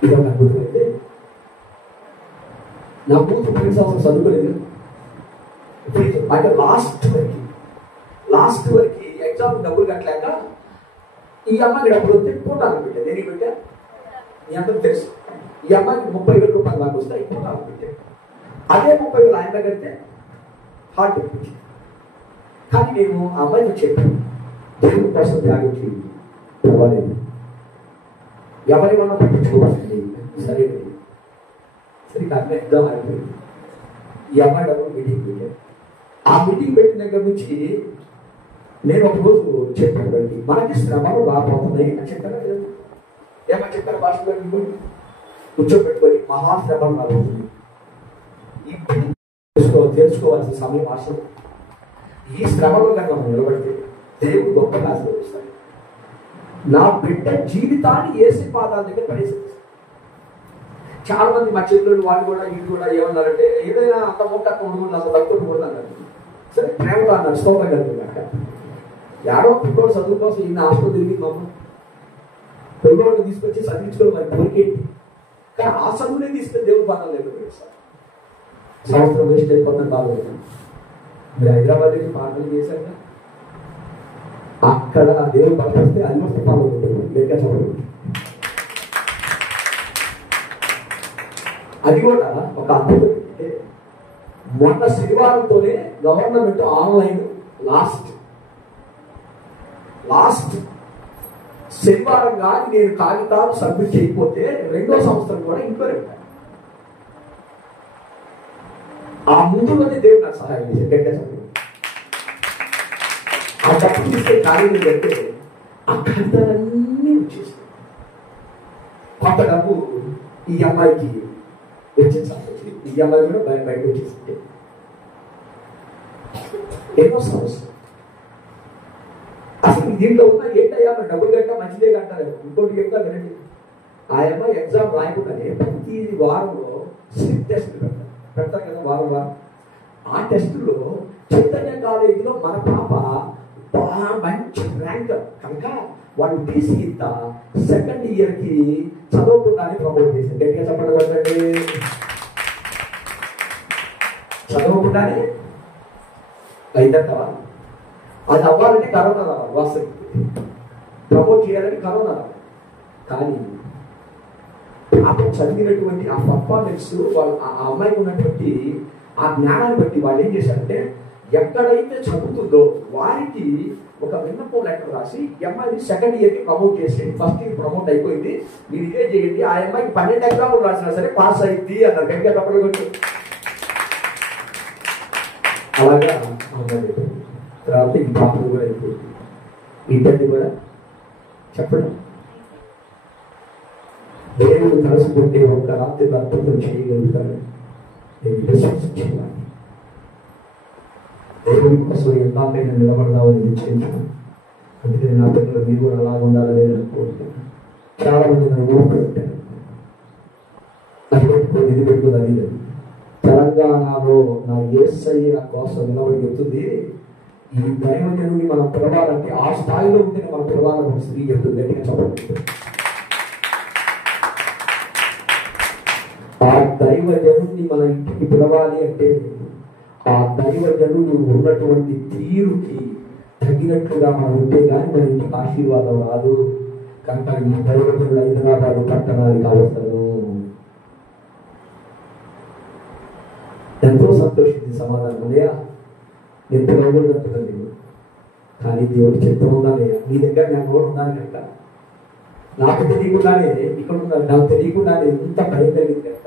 ఇదో నాకు గుర్తుపెడితే నా కూతురు 10 సంవత్సరం చదువుకోలేదు. అంటే లాస్ట్ వరకు ఎగ్జామ్ డబ్బులు కట్టలేక ఈ అమ్మాయికి డబ్బులు వస్తే పోటానికి పెట్టా. దేనికి పెట్టా మీ అందరికి తెలుసు. ఈ అమ్మాయికి 30,000 రూపాయలు నాకు వస్తాయి, పోటానికి పెట్టా. అదే 30,000 ఆయన కడితే హార్ట్ తెప్పించి. కానీ నేను ఆ అమ్మాయికి చెప్పాను, దేవుడి కోసం త్యాగం చేయండి, పర్వాలేదు, ఎవరివన్నా పట్టించుకోవాల్సింది సరే. కాదు ఎగ్జామ్ అయిపోయింది. ఈ అమ్మాయి డబ్బులు మీటింగ్ పెట్టాను. ఆ మీటింగ్ పెట్టిన దగ్గర నుంచి నేను ఒకరోజు చెప్పాను, మనకి శ్రమలు రాబోతున్నాయి అని చెప్పాను. ఏమని చెప్పారు? భాష కూర్చోబెట్టుకొని మహాశ్రమలు రాబోతుంది, ఇప్పుడు తెలుసుకోవాల్సిన సమయం ఆశలు. ఈ శ్రమలో కనుక మనం నిలబడితే దేవుడు గొప్పగా ఆశీర్వదిస్తాడు. నా బిడ్డ జీవితాన్ని ఏసీ పాదాల దగ్గర పడేసేది. చాలా మంది మా చెల్లెళ్ళు వాళ్ళు కూడా వీళ్ళు కూడా ఏమన్నారంటే ఏదైనా అంత మొట్ట ఉండకూడదు, అంత తక్కువ ఉండకూడదు అన్నారు. సరే ప్రేమగా అన్నారు, స్తోత్రం కలుగుతున్నాక ఏడో పిల్లోడు చదువు కోసం ఈయన హాస్టల్ తిరిగి మమ్మ పిల్లోడిని తీసుకొచ్చి చదివించుకోవడం మరి కోరికేంటి. కానీ ఆ చదువునే తీసుకొని దేవుడు పాదాలు లేకపోతే సంవత్సరం వేస్ట్ అయిపోతుంది. బాగోదు. మీరు హైదరాబాద్ నుంచి ప్రార్థన చేశాక అక్కడ దేవుడు పనిస్తే అది మొత్తం పాల్గొంటుంది. లేక చదువు అది కూడా ఒక అద్భుతం. మొన్న శనివారంతోనే గవర్నమెంట్ ఆన్లైన్ లాస్ట్ శనివారం కానీ నేను కాగితాలు సబ్మిట్ చేయకపోతే 2వ సంవత్సరం కూడా ఇంట్లోనే ఉంటాను. ఆ ముందులోనే దేవుడు నాకు సహాయం చేశాడు. గట్టిగా చదువు ఆ డబ్బు తీస్తే కాగితం పెడితే ఆ కాగితాలన్నీ వచ్చేస్తాయి. కొంత డబ్బు ఈ అమ్మాయికి వచ్చేసి ఈ అమ్మాయి కూడా బయటకు వచ్చేసింది. ఎన్నో సమస్య అసలు దీంట్లో ఉన్న ఏంటయ్యా డబ్బులు కట్టా మంచిదే కంటారు. ఇంకోటి చెప్తా వినండి. ఆ అమ్మాయి ఎగ్జామ్ రాయకుండానే ప్రతి వారంలో స్లిప్ టెస్టులు పెడతారు కదా వారం. ఆ టెస్టులో చైతన్య కాలేజీలో మన పాప బాగా మంచి ర్యాంక్ కనుక వాళ్ళు తీసి ఇంత 2nd ఇయర్కి చదవకుండానే ప్రమోట్ చేశారు. గట్టిగా చెప్పండి. చదవకుండానే అయిందంటావా? అది అవ్వాలంటే కరోనా రావాలి, వాస్తవం ప్రమోట్ చేయాలని కరోనా రావాలి. కానీ అప్పుడు చదివినటువంటి ఆ పర్ఫార్మెన్స్ వాళ్ళు ఆ అమ్మాయికి ఉన్నటువంటి ఆ జ్ఞానాన్ని బట్టి వాళ్ళు ఏం చేశారంటే ఎక్కడైతే చదువుతుందో వారికి ఒక విన్నపం లెటర్ రాసి అమ్మాయిని 2nd ఇయర్కి ప్రమోట్ చేసేయండి. 1st ఇయర్ ప్రమోట్ అయిపోయింది, మీరు ఇదే చేయండి. ఆ అమ్మాయికి 12 ఎగ్జామ్లు రాసినా సరే పాస్ అయింది అన్నారు. గట్టిగా తప్పకుండా అలాగా అమ్మాయి తర్వాత ఈ పాపలు కూడా అయిపోయింది. ఇద్దరిని కూడా చెప్పడం దేవుడు కలుసుకుంటే ఒక రాత్రి అద్భుతం చేయగలుగుతాడు. నేను విశ్వసించేవాడిని. దేవుడి కోసం ఎంతైనా నిలబడదామని నిశ్చయించాను. అందుకని నా పిల్లలు మీరు కూడా అలాగ ఉండాలని నేను కోరుతున్నాను. చాలా మంది నన్ను ఊపిరి పెట్టారు, అది పెట్టుకోని ఇది పెట్టుకుని అది లేదు. తెలంగాణలో నా యేసయ్య కోసం నిలబడి చెప్తుంది, ఈ దైవజనుని మనం పిలవాలంటే ఆ స్థాయిలో ఉంటేనే మనం పిలవాలని స్త్రీ చెప్తుంది. గట్టిగా చెప్పండి. ఆ దైవజనుడిని మన ఇంటికి పిలవాలి అంటే ఆ దైవజనుడు ఉన్నటువంటి తీరుకి తగినట్లుగా మనం ఉంటే కానీ మన ఇంటికి ఆశీర్వాదం రాదు. కనుక ఈ దైవజనుడు హైదరాబాద్ పట్టణానికి అవసరము. ఎంతో సంతోషించి సమాధానం అన్నయ్య, నేను పిలవకూడదంటున్నాను నేను, కానీ దేవుడు చిత్తం ఉందన్నయ్య, నీ దగ్గర నేను కూడా ఉన్నాను కనుక నాకు తెలియకుండానే ఇక్కడ ఉన్నాను, నాకు తెలియకుండానే ఎంత భయం కలిగింది కనుక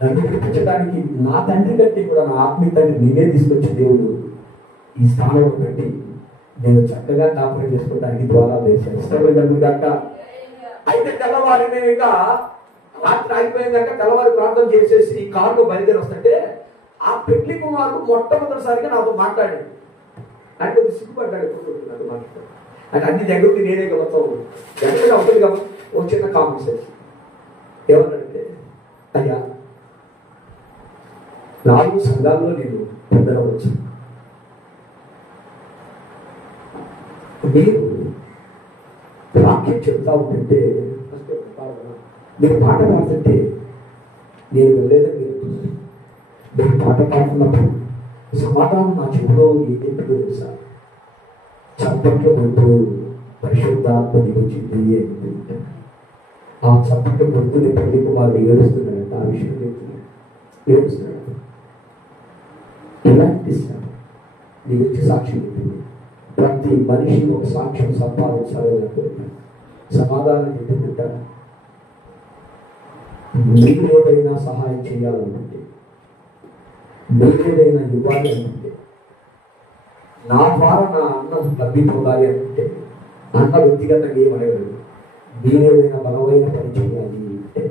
నన్ను విడిపించడానికి నా తండ్రి కంటే కూడా నా ఆత్మీయ తండ్రి నేనే తీసుకొచ్చి దేవుడు ఈ స్థానంలో పెట్టి నేను చక్కగా కాపురం చేసుకోవడానికి ద్వారా వేశాను. ఇష్టమైన కాక అయితే తెల్లవారి మేము ఇంకా రాత్రి ఆగిపోయిందాక తెల్లవారి ప్రార్థన చేసేసి ఈ కారులో బయలుదేరి వస్తుంటే ఆ పెళ్లి కుమారుడు మొట్టమొదటిసారిగా నాతో మాట్లాడాడు. అంటే సిగ్గుపడ్డాడు, ఎప్పుడు నాతో మాట్లాడాడు అంటే అన్ని దగ్గరికి నేనే మొత్తం దగ్గరగా ఉంటుంది కాబట్టి ఒక చిన్న కాన్వర్సేషన్ ఏమన్నాడంటే, అయ్యా 4 సంఘాల్లో నేను పొందవచ్చు, మీరు వాక్యం చెప్తా ఉంటుంటే మీరు పాట పాడుతుంటే నేను వెళ్ళలేదని మీరు పాట పాడుతున్నప్పుడు సమాధానం నా చెవులో ఏంటో తెలుసా, చప్పట్లు కొడుతూ పరిశుద్ధాత్మ దిగొచ్చింది అని. ఆ చప్పట్లు కొడుతూనే పెళ్లి కుమారుడు ఏడుస్తున్నాడంట. ఆ విషయం ఏడుస్తున్నాడు. ఇలాంటి నీ గురించి సాక్ష్యం ఉంటుంది. ప్రతి మనిషి ఒక సాక్ష్యం సంపాదించాలని సమాధానం చెప్పుకుంటారు. మీరు ఏదైనా సహాయం చేయాలనుకుంటే, మీరు ఏదైనా ఇవ్వాలి అనుకుంటే, నా ద్వారా నా అన్నం లబ్ధి పొందాలి అనుకుంటే, అన్న వ్యక్తిగతంగా ఏమనగలడు. మీరేదైనా బలమైన పని చేయాలి అంటే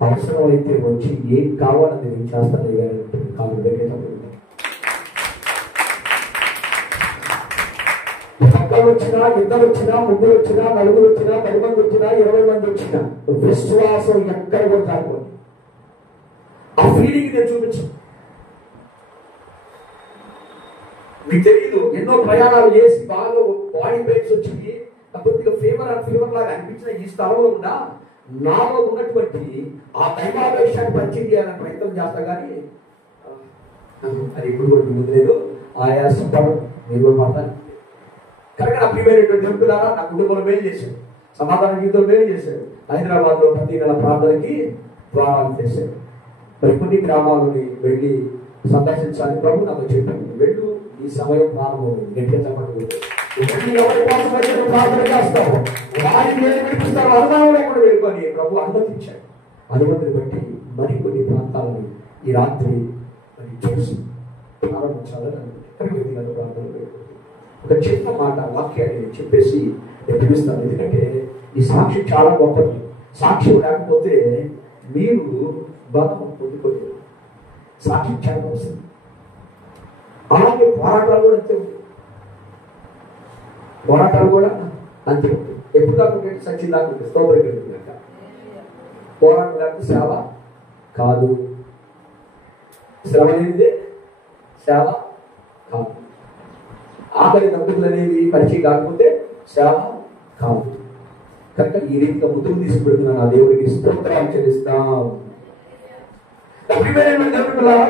అవసరమైతే వచ్చి ఏం కావాలని నేను చేస్తాను అంటే కాదు పెట్టేటప్పుడు ఒక్కరు వచ్చినా, 2 వచ్చినా, 3 వచ్చినా, 4 వచ్చినా, 10 మంది వచ్చినా, 20 మంది వచ్చినా విశ్వాసం ఎక్కడ కూడా కాకపోతే ఆ ఫీలింగ్ నేను చూపించాను. మీకు తెలియదు, ఎన్నో ప్రయాణాలు చేసి బాగా బాడీ పెయిన్స్ వచ్చింది, కొద్దిగా ఫీవర్ లాగా అనిపించిన ఈ స్థలంలో ఉన్న నాలో ఉన్నటువంటి ఆ దైవావేశాన్ని పరిచయం చేయాలని ప్రయత్నం చేస్తా, కానీ అది ఇప్పుడు కూడా ముందు లేదు. ఆయాసం మీరు కూడా పడతాను. కనుక నా ప్రియమైనటువంటి దేవుడులారా, నా కుటుంబంలో మేలు చేశాడు, సమాధాన జీవితంలో మేలు చేశాడు. హైదరాబాద్లో ప్రతి నెల ప్రార్థనకి ద్వారాలు చేశాడు. మరి కొన్ని గ్రామాలని వెళ్ళి సందర్శించాలని ప్రభు నాతో చెప్పాను. వెళ్ళు, ఈ సమయం ప్రారంభమైంది. గట్టిగా చెప్పండి. ప్రార్థన చేస్తాము, వారిని విడిపిస్తారు, అనుమానం లేకుండా వెళ్ళుకొని ప్రభు అనుమతించాడు. అనుమతిని బట్టి మరికొన్ని ప్రాంతాలను ఈ రాత్రి మరి చూసి ప్రారంభించాలని అనుకుంటున్నాను. ప్రార్థన ఒక చిన్న మాట వాక్యాన్ని చెప్పేసి నేను పిలుస్తాను. ఎందుకంటే ఈ సాక్షి చాలా గొప్పది. సాక్ష్యం లేకపోతే మీరు బలం పొందుకోలేదు. సాక్షి చాలా అవసరం. అలాగే పోరాటాలు కూడా అంతే ఉంటాయి. పోరాటాలు కూడా అంతే ఉంటాయి. ఎప్పుడు కాకుండా సచిన్ దాకా స్తోత్రం పెరుగుతుందంట. పోరాటం లేకపోతే సేవ కాదు, శ్రమ లేనిదే సేవ కాదు, ఆఖరి దంపతులు అనేవి పరిచయం కాకపోతే సేవ కాదు. కనుక ఈ రీతిగా ముందుకు తీసుకుపెడుతున్నాను. ఆ దేవుడికి స్తోత్రాలు చెల్లిస్తాం.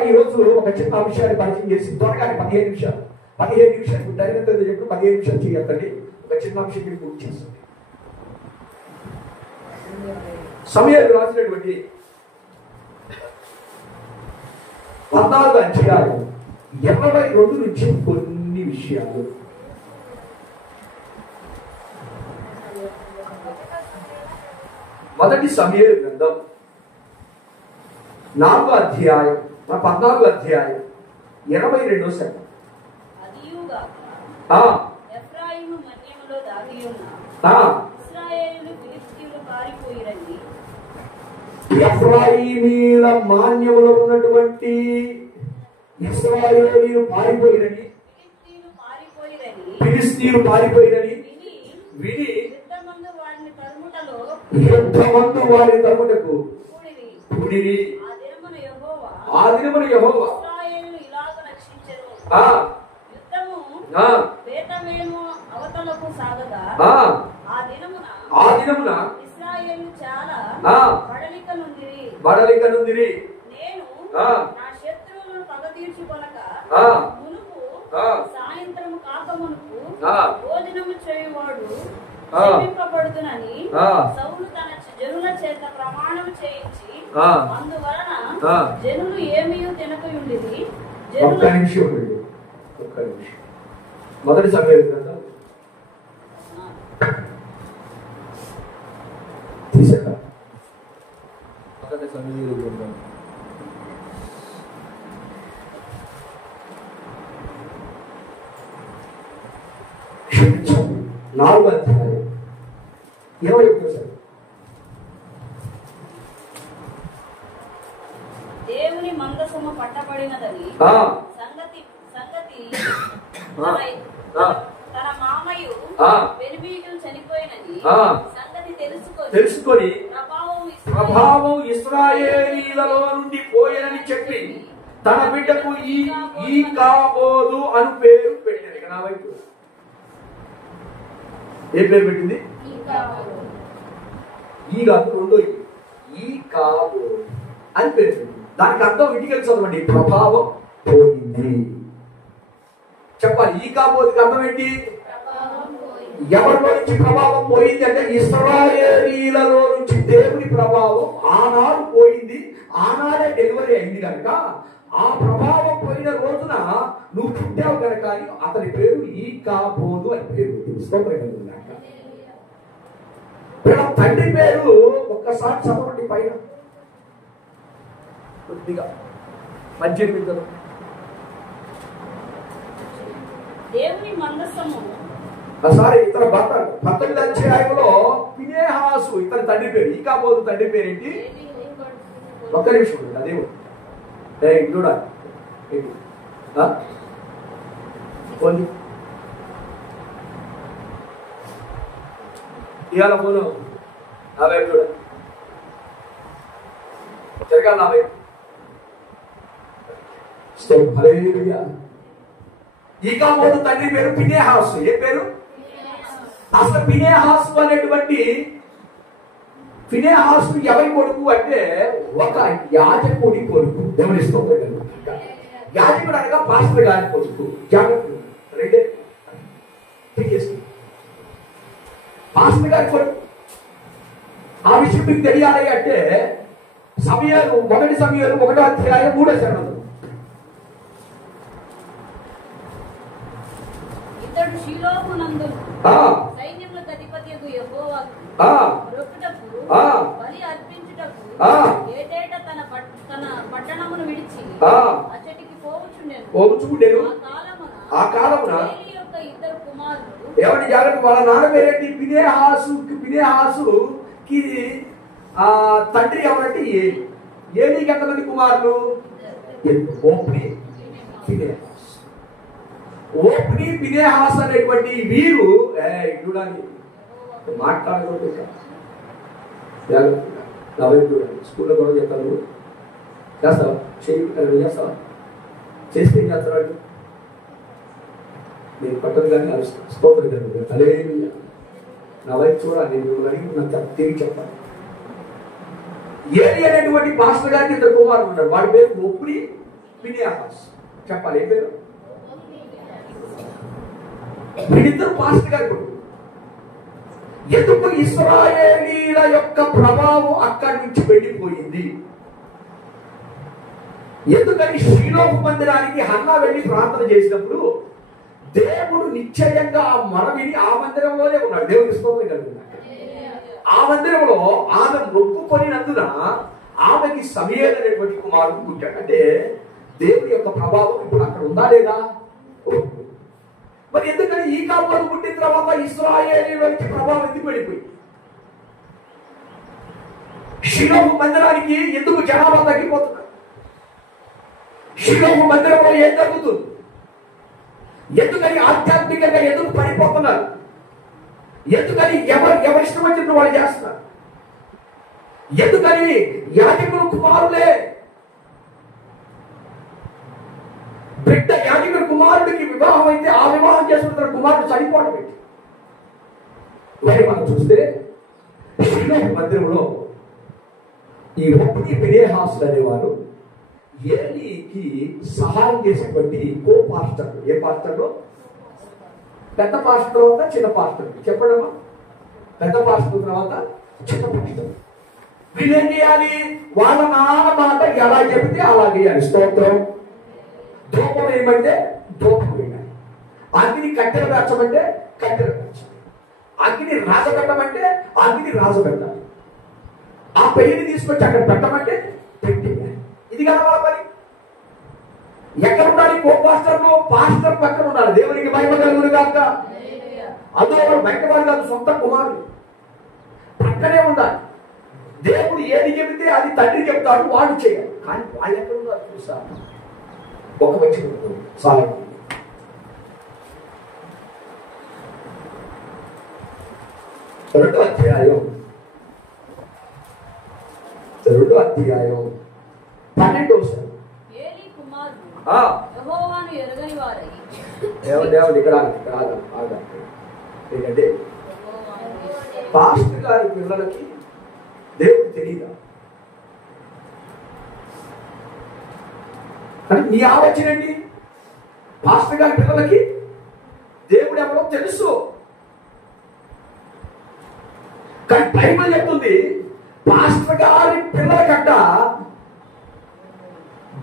ఈ రోజు ఒక చిన్న విషయాన్ని పరిచయం చేసి త్వరగా 15 నిమిషాలు టైం ఎంత చెప్పి 15 నిమిషాలు చేయాలండి. ఒక చిన్న అంశం మీరు పూర్తి చేస్తుంది. సమయాలు రాసినటువంటి 14వ అధ్యాయం 22 నుంచి కొన్ని విషయాలు. మొదటి సమయాల గ్రంథం 4వ అధ్యాయం 14వ అధ్యాయం 22వ శకం. ఎఫ్రాయిమీల మాన్యములో ఉన్నటువంటి ఇశ్రాయేలీయులు పారిపోయిరని, ఫిలిష్తీయులు పారిపోయిరని విని యుద్ధమందు వారిని తరుముటకు కూడిరి. ఆ దినమున యెహోవా బడలిక నుండిరి. సాయంత్రం కాక కాకమునుపు భోజనము చేయువాడు క్షమింపబడుదునని సౌలు తన జనుల చేత ప్రమాణం చేయించి, అందువలన జనులు ఏమీ తినకయుండిరి. ఒక్క నిమిషం మొదటి సమయం గ్రంథం తీసాక మొదటి సమయం గ్రంథం 4వ అధ్యాయం 21 దేవుని మందసము పట్టబడినదని సంగతి తన మామయ్య బెన్బీయులు చనిపోయినని సంగతి తెలుసుకొని ప్రభావం ఇశ్రాయేలీలలో నుండి పోయినని చెప్పి తన బిడ్డకు ఈ కాబోదు అని పేరు పెట్టింది. నా వైపు ఏ పేరు పెట్టింది? ఈ కాదు, ఈ కాబోదు అని పేరు పెట్టింది. దానికి అర్థం ఇంటికి చదవండి, ప్రభావం పోయింది. చెప్పాలి. ఈ కాబోతుకి అర్థం ఏంటి? ఎవరిలో నుంచి ప్రభావం పోయింది అంటే ఇశ్రాయేలీలలో నుంచి దేవుని ప్రభావం ఆనాడు పోయింది. ఆనాడే డెలివరీ అయింది కనుక ఆ ప్రభావం పోయిన రోజున నువ్వు పుట్టావు కనుక అతని పేరు ఈ కాబోదు అని పేరు. తండ్రి పేరు ఒక్కసారి చదవండి పైన కొద్దిగా 18 దేవుని మందసము సారీ ఇతర భర్త 19వ అధ్యాయంలో ఫినెహాసు ఇతని తండ్రి పేరు. ఈ కాబోదు తండ్రి పేరేంటి? ఒక్క నిమిషం అదే చూడాలి. ఇవాళ ఫోను నా వైపు చూడ జరగాలి. నా వైపు ఈ కాబోదు తండ్రి పేరు ఫినెహాసు. ఏ పేరు? అసలు ఫినెహాసు అనేటువంటి ఫినెహాసు ఎవరి కొడుకు అంటే ఒక యాజకుడి కొడుకు. గమనిస్తూ యాజకుడు అనగా పాస్టర్ గారి కొడుకు. జాగ్రత్త రెండే పాస్టర్ గారి కొడుకు. ఆ విషయం మీకు తెలియాలి అంటే సమయాలు 1 సమయాలు 1వ అధ్యాయం 3వ శరణం. ఇతడు షిలోహునందు సైన్యములకు అధిపతియగు యెహోవాకు మొక్కుటకు బలి అర్పించుటకు ఏటేటా తన పట్టణమును విడిచి అచ్చటికి పోవుచుండెను. ఆ కాలమున ఏలీ యొక్క ఇద్దరు కుమారులు ఎవరి జాగ్రత్త వాళ్ళ నాన్న పేరేంటి? ఫినెహాసుకి తండ్రి ఎవరంటే ఏలీ. ఏలీకి ఎంతమంది కుమారులు? ఓప్ని ఫినెహాస్ అనేటువంటి వీరు చూడాలి మాట్లాడకూడదు. చూడండి స్కూల్లో కూడా చెప్తాను. చేస్తావా? చేస్తావా? చేస్తే ఏం చేస్తాడు? నేను పట్టదు కానీ స్తోత్రం జరుగుతుంది. అదే నా వైపు చూడాలి. నేను మిమ్మల్ని నాకు తిరిగి చెప్పాలి. ఏలి అనేటువంటి పాస్టర్ గారికి ఇద్దరు కుమారులు ఉన్నారు. వాడి పేరు ఓప్ని ఫినెహాస్. చెప్పాలి ఏ పేరు? వీడిద్దరు పాస్టర్ గారి కొడుకు. ఎందుకు ఇశ్రాయేలీల యొక్క ప్రభావం అక్కడి నుంచి వెళ్ళిపోయింది? ఎందుకని షీలోహు మందిరానికి హన్నా వెళ్ళి ప్రార్థన చేసినప్పుడు దేవుడు నిశ్చయంగా ఆ మనవిని ఆ మందిరంలోనే ఉన్నాడు. దేవుని స్తోత్రం కలుగుతున్నాడు. ఆ మందిరంలో ఆమె మొక్కుకొనినందున ఆమెకి సమయల్ అనేటువంటి కుమారుడు పుట్టాడు. అంటే దేవుని యొక్క ప్రభావం ఇప్పుడు అక్కడ ఉందా లేదా? మరి ఎందుకని ఈ కాబోదు పుట్టిన తర్వాత ఇశ్రాయేలీల నుంచి ప్రభావం ఎందుకు వెళ్ళిపోయింది? షిలోహు మందిరానికి ఎందుకు జనాభా తగ్గిపోతున్నారు? షిలోహు మందిరంలో ఏం జరుగుతుంది? ఎందుకని ఆధ్యాత్మికంగా ఎందుకు పడిపోతున్నారు? ఎందుకని ఎవరిష్టం వచ్చిన వాళ్ళు చేస్తున్నారు? ఎందుకని యాజకులు కుమారులే బిడ్డ యాజకుడు కుమారుడికి వివాహం అయితే ఆ వివాహం చేసుకుంటున్న కుమారుడు చనిపోవడం ఏంటి? మరి మనం చూస్తే షిలోహు మందిరంలో ఈ ఓప్ని ఫినెహాస్ అనేవారు ఏలీకి సహాయం చేసేటువంటి కో పాస్టర్. ఏ పాస్టర్లో? పెద్ద పాస్టర్ తర్వాత చిన్న పాస్టర్. చెప్పడమా? పెద్ద పాస్టర్ తర్వాత చిన్న పాస్టర్. వీళ్ళేం చేయాలి? వాళ్ళ నాన్న మాట ఎలా చెబితే అలా చేయాలి. స్తోత్రం. ధూపం ఏమంటే ధూపం వేయాలి. అగ్ని కట్టెలు పెంచమంటే కట్టెలు పెంచాలి. అగ్ని రాజ పెట్టమంటే అగ్ని రాజ పెట్టాలి. ఆ పెళ్లిని తీసుకొచ్చి అక్కడ పెట్టమంటే పెట్టేయాలి. ఇది కదా వాళ్ళ పని. ఎక్కడ ఉండాలి? కో పాస్టర్లు పాస్టర్ పక్కన ఉండాలి. దేవునికి మహిమ కలుగును గాక. అందులో బయట వాడు కాదు, సొంత కుమారుడు పక్కనే ఉండాలి. దేవుడు ఏది చెబితే అది తండ్రి చెప్తాడు, వాడు చేయాలి. కానీ వాళ్ళు ఎక్కడ ఉన్నారు చూసా? ఒక మంచి చాలా రెండో అధ్యాయం 12వ వచనం. ఏలీ కుమారుడు ఆ యెహోవాను ఎరుగని వారై. దేవుడు ఇక్కడ ఏంటంటే పాస్టర్ గారి పిల్లలకి దేవుడు తెలియదా? కానీ నీ ఆలోచన ఏంటి? పాస్టర్ గారి పిల్లలకి దేవుడు ఎవరో తెలుసు. కానీ బైబిల్ చెప్తుంది పాస్టర్ గారి పిల్లలకంట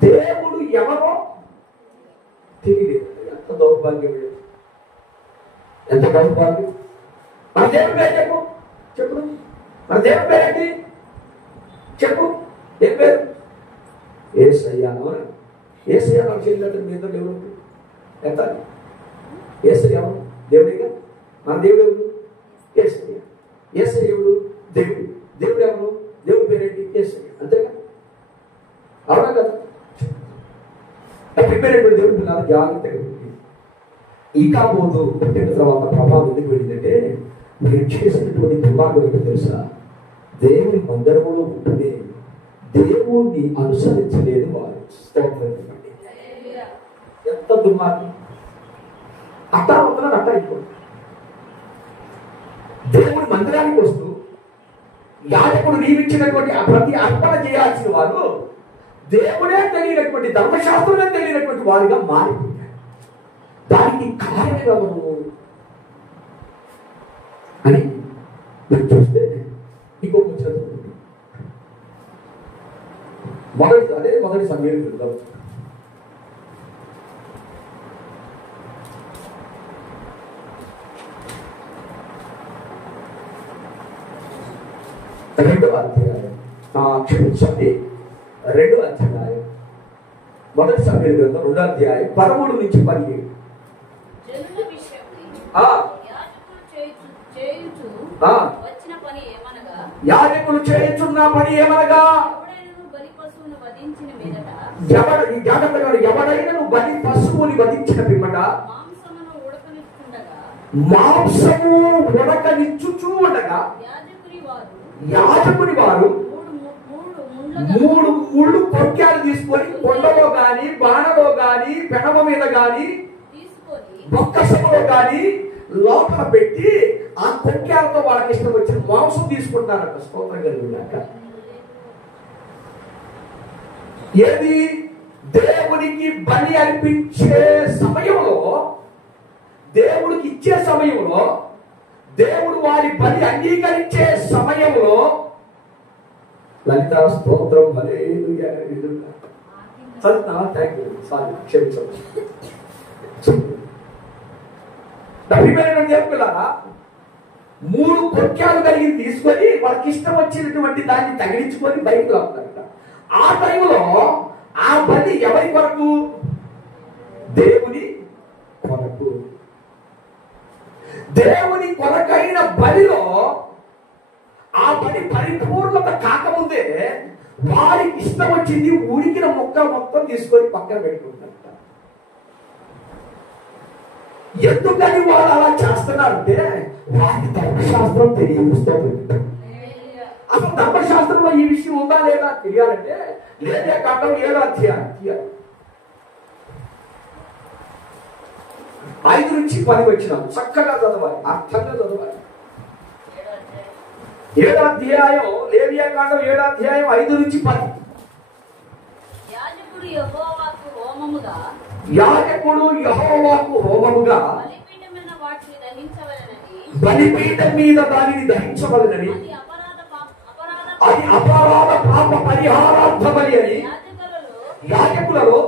దేవుడు ఎవరో తెలియలేదు. ఎంత దౌర్భాగ్యం! ఎంత దౌర్భాగ్యం! మన దేవుడి పేరు చెప్పు. చెప్పు. మన దేవుడి పేరేంటి? చెప్పు. ఏం పేరు? యేసయ్య. యేసయ్య నాకు చెల్లినట్టు మీ ఇద్దరు దేవుడు ఎంత? యేసయ్య దేవుడిగా. మన దేవుడు ఎవరు? యేసయ్య. యేసయ్య ఎవరు? దేవుడు. దేవుడు ఎవరు? దేవుడి పేరేంటి? యేసయ్య. అంతేగా? అవునా కదా? ప్రిపేరెడ్ దేవుడు పిల్లలు జాగ్రత్తగా ఉంది. ఇంకా పోతూ పుట్టిన తర్వాత ప్రభావం ఎందుకు వెళ్ళిందంటే మీరు చేసినటువంటి దుర్మార్గం ఏంటో తెలుసా? దేవుని మందిరములో ఉంటూనే దేవుణ్ణి అనుసరించలేదు వారు. ఎంత దుర్మార్గం! అట్టా అవుతున్నారు, అట్టా అయిపోతుంది. దేవుని మందిరానికి వస్తూ యాజకుడు నియమించినటువంటి ప్రతి అర్పణ చేయాల్సిన వారు దేవుడే తెలియనటువంటి, ధర్మశాస్త్రమే తెలియనటువంటి వారిగా మారిపోయారు. దానికి కారణం ఎవరు అని మీరు చూస్తే ఇంకొక మొదటి సమయం చూద్దాం. రెండవ అధ్యాయం మొదటి సమయం గ్రంథం 2వ అధ్యాయం 13 నుంచి 17. యాజకులు చేయుచున్న పని ఏమనగా ఎవడైనను బలి పశువుని వధించిన పిమ్మట మాంసము ఉడకనిచ్చుచూ ఉండగా యాజకుని వారు 3 ముళ్ళు కొక్కాలు తీసుకొని కొండలో గాని బాణలో గాని పెనమ మీద గాని బొక్కసములో గాని లోపల పెట్టి ఆ కొక్కాలతో వాళ్ళకి ఇష్టం వచ్చిన మాంసం తీసుకుంటారట. స్తోత్రం కలిగినాక ఏది దేవునికి బలి అర్పించే సమయంలో, దేవుడికి ఇచ్చే సమయంలో, దేవుడు వారి బలి అంగీకరించే సమయంలో లలిత స్తోత్రం హల్లెలూయా క్షమించండి. చెప్పిలారా 3 కొక్కాలు కలిగి తీసుకొని వాళ్ళకి ఇష్టం వచ్చినటువంటి దాన్ని తగిలించుకొని బయటకు లాగుతారట. ఆ టైంలో ఆ బలి ఎవరి కొరకు? దేవుని కొరకు. దేవుని కొరకైన బలిలో ఆ బలి పరిపూర్ణత కాకముందే వారికి ఇష్టం వచ్చింది ఉడికిన ముక్క మొత్తం తీసుకొని పక్కన పెట్టుకుంటారట. ఎందుకని వాళ్ళు అలా చేస్తున్నారంటే వారికి ధర్మశాస్త్రం తెలియజేస్తుంది. అసలు ధర్మశాస్త్రంలో ఈ విషయం ఉందా లేదా తెలియాలంటే లేవియాకాండం 7వ అధ్యాయం 5 నుంచి 10 వచ్చినాం. చక్కగా చదవాలి, అర్థంగా చదవాలి. 7వ అధ్యాయం లేవియాకాండం 7వ అధ్యాయం 5 నుంచి 10. యాజకుడు యెహోవాకు హోమముగా బలిపీఠం మీద వాటి బలిపీఠం మీద దానిని దహించవలనని, అది అపరాధ పాప పరిహారార్థ బలి అని యాజకులలో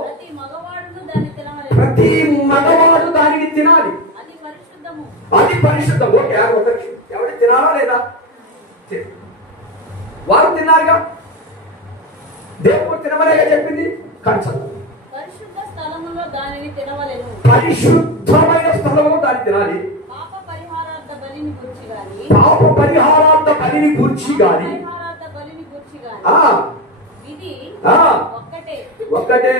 ప్రతి మగవాడు దానిని తినాలి. అది పరిశుద్ధం. ఓకే, ఎవరు తినాలా లేదా? వారు తిన్నారుగా, దేవుడు తినమనేగా చెప్పింది. కంచం పరిశుద్ధమైన స్థలంలో దాన్ని తినాలి. పాప పరిహారార్థ బలిని గూర్చి గాని ఒక్కటే.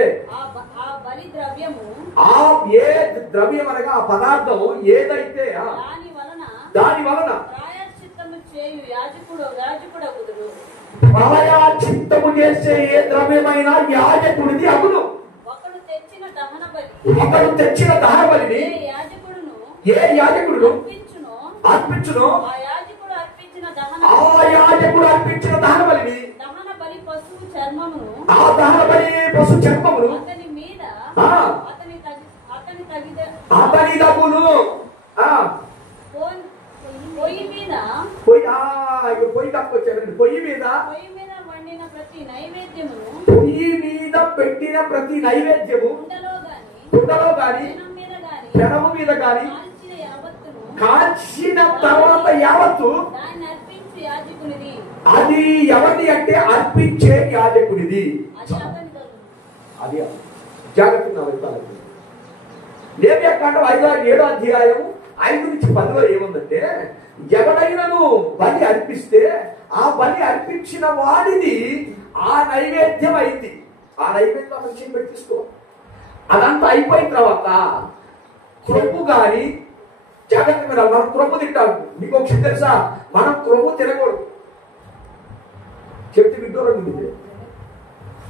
ఏ ద్రవ్యం అనగా ఆ పదార్థం ఏదైతే దాని వలన ప్రాయశ్చిత్తము చేసే ఏ ద్రవ్యమైనా యాజకుడిది అగును. ఒకడు తెచ్చిన దహన బలిని ఏ యాజకుడు అర్పించును, ఆ యాజకుడు అర్పించిన దహన బలిని, ఆ దహన బలి పశు చర్మమును అతని దగును. పొయ్యి తప్పొచ్చారండి. పొయ్యి మీద పెట్టిన ప్రతి నైవేద్యము, కుండలో గాని పెనము మీద గాని కాల్చిన తర్వాత యావత్తు అది ఎవరిది అంటే అర్పించే యాజకుడిది. అది జాగ్రత్తగా లేవ్యాకాండం 5-7 అధ్యాయం 5-10 ఏముందంటే, ఎవరైనాను బలి అర్పిస్తే ఆ బలి అర్పించిన వాడిది ఆ నైవేద్యం అయింది. ఆ నైవేద్యం మంచి పెట్టి తీసుకో. అదంతా అయిపోయిన తర్వాత క్రొవ్వు గాని, జాగ్రత్త మీద మనం క్రొవ్వు తింటాము. మీకు ఒక విషయం తెలుసా, మనం క్రొవ్వు తినకూడదు. చెప్తే విడ్డూరం ఉంది.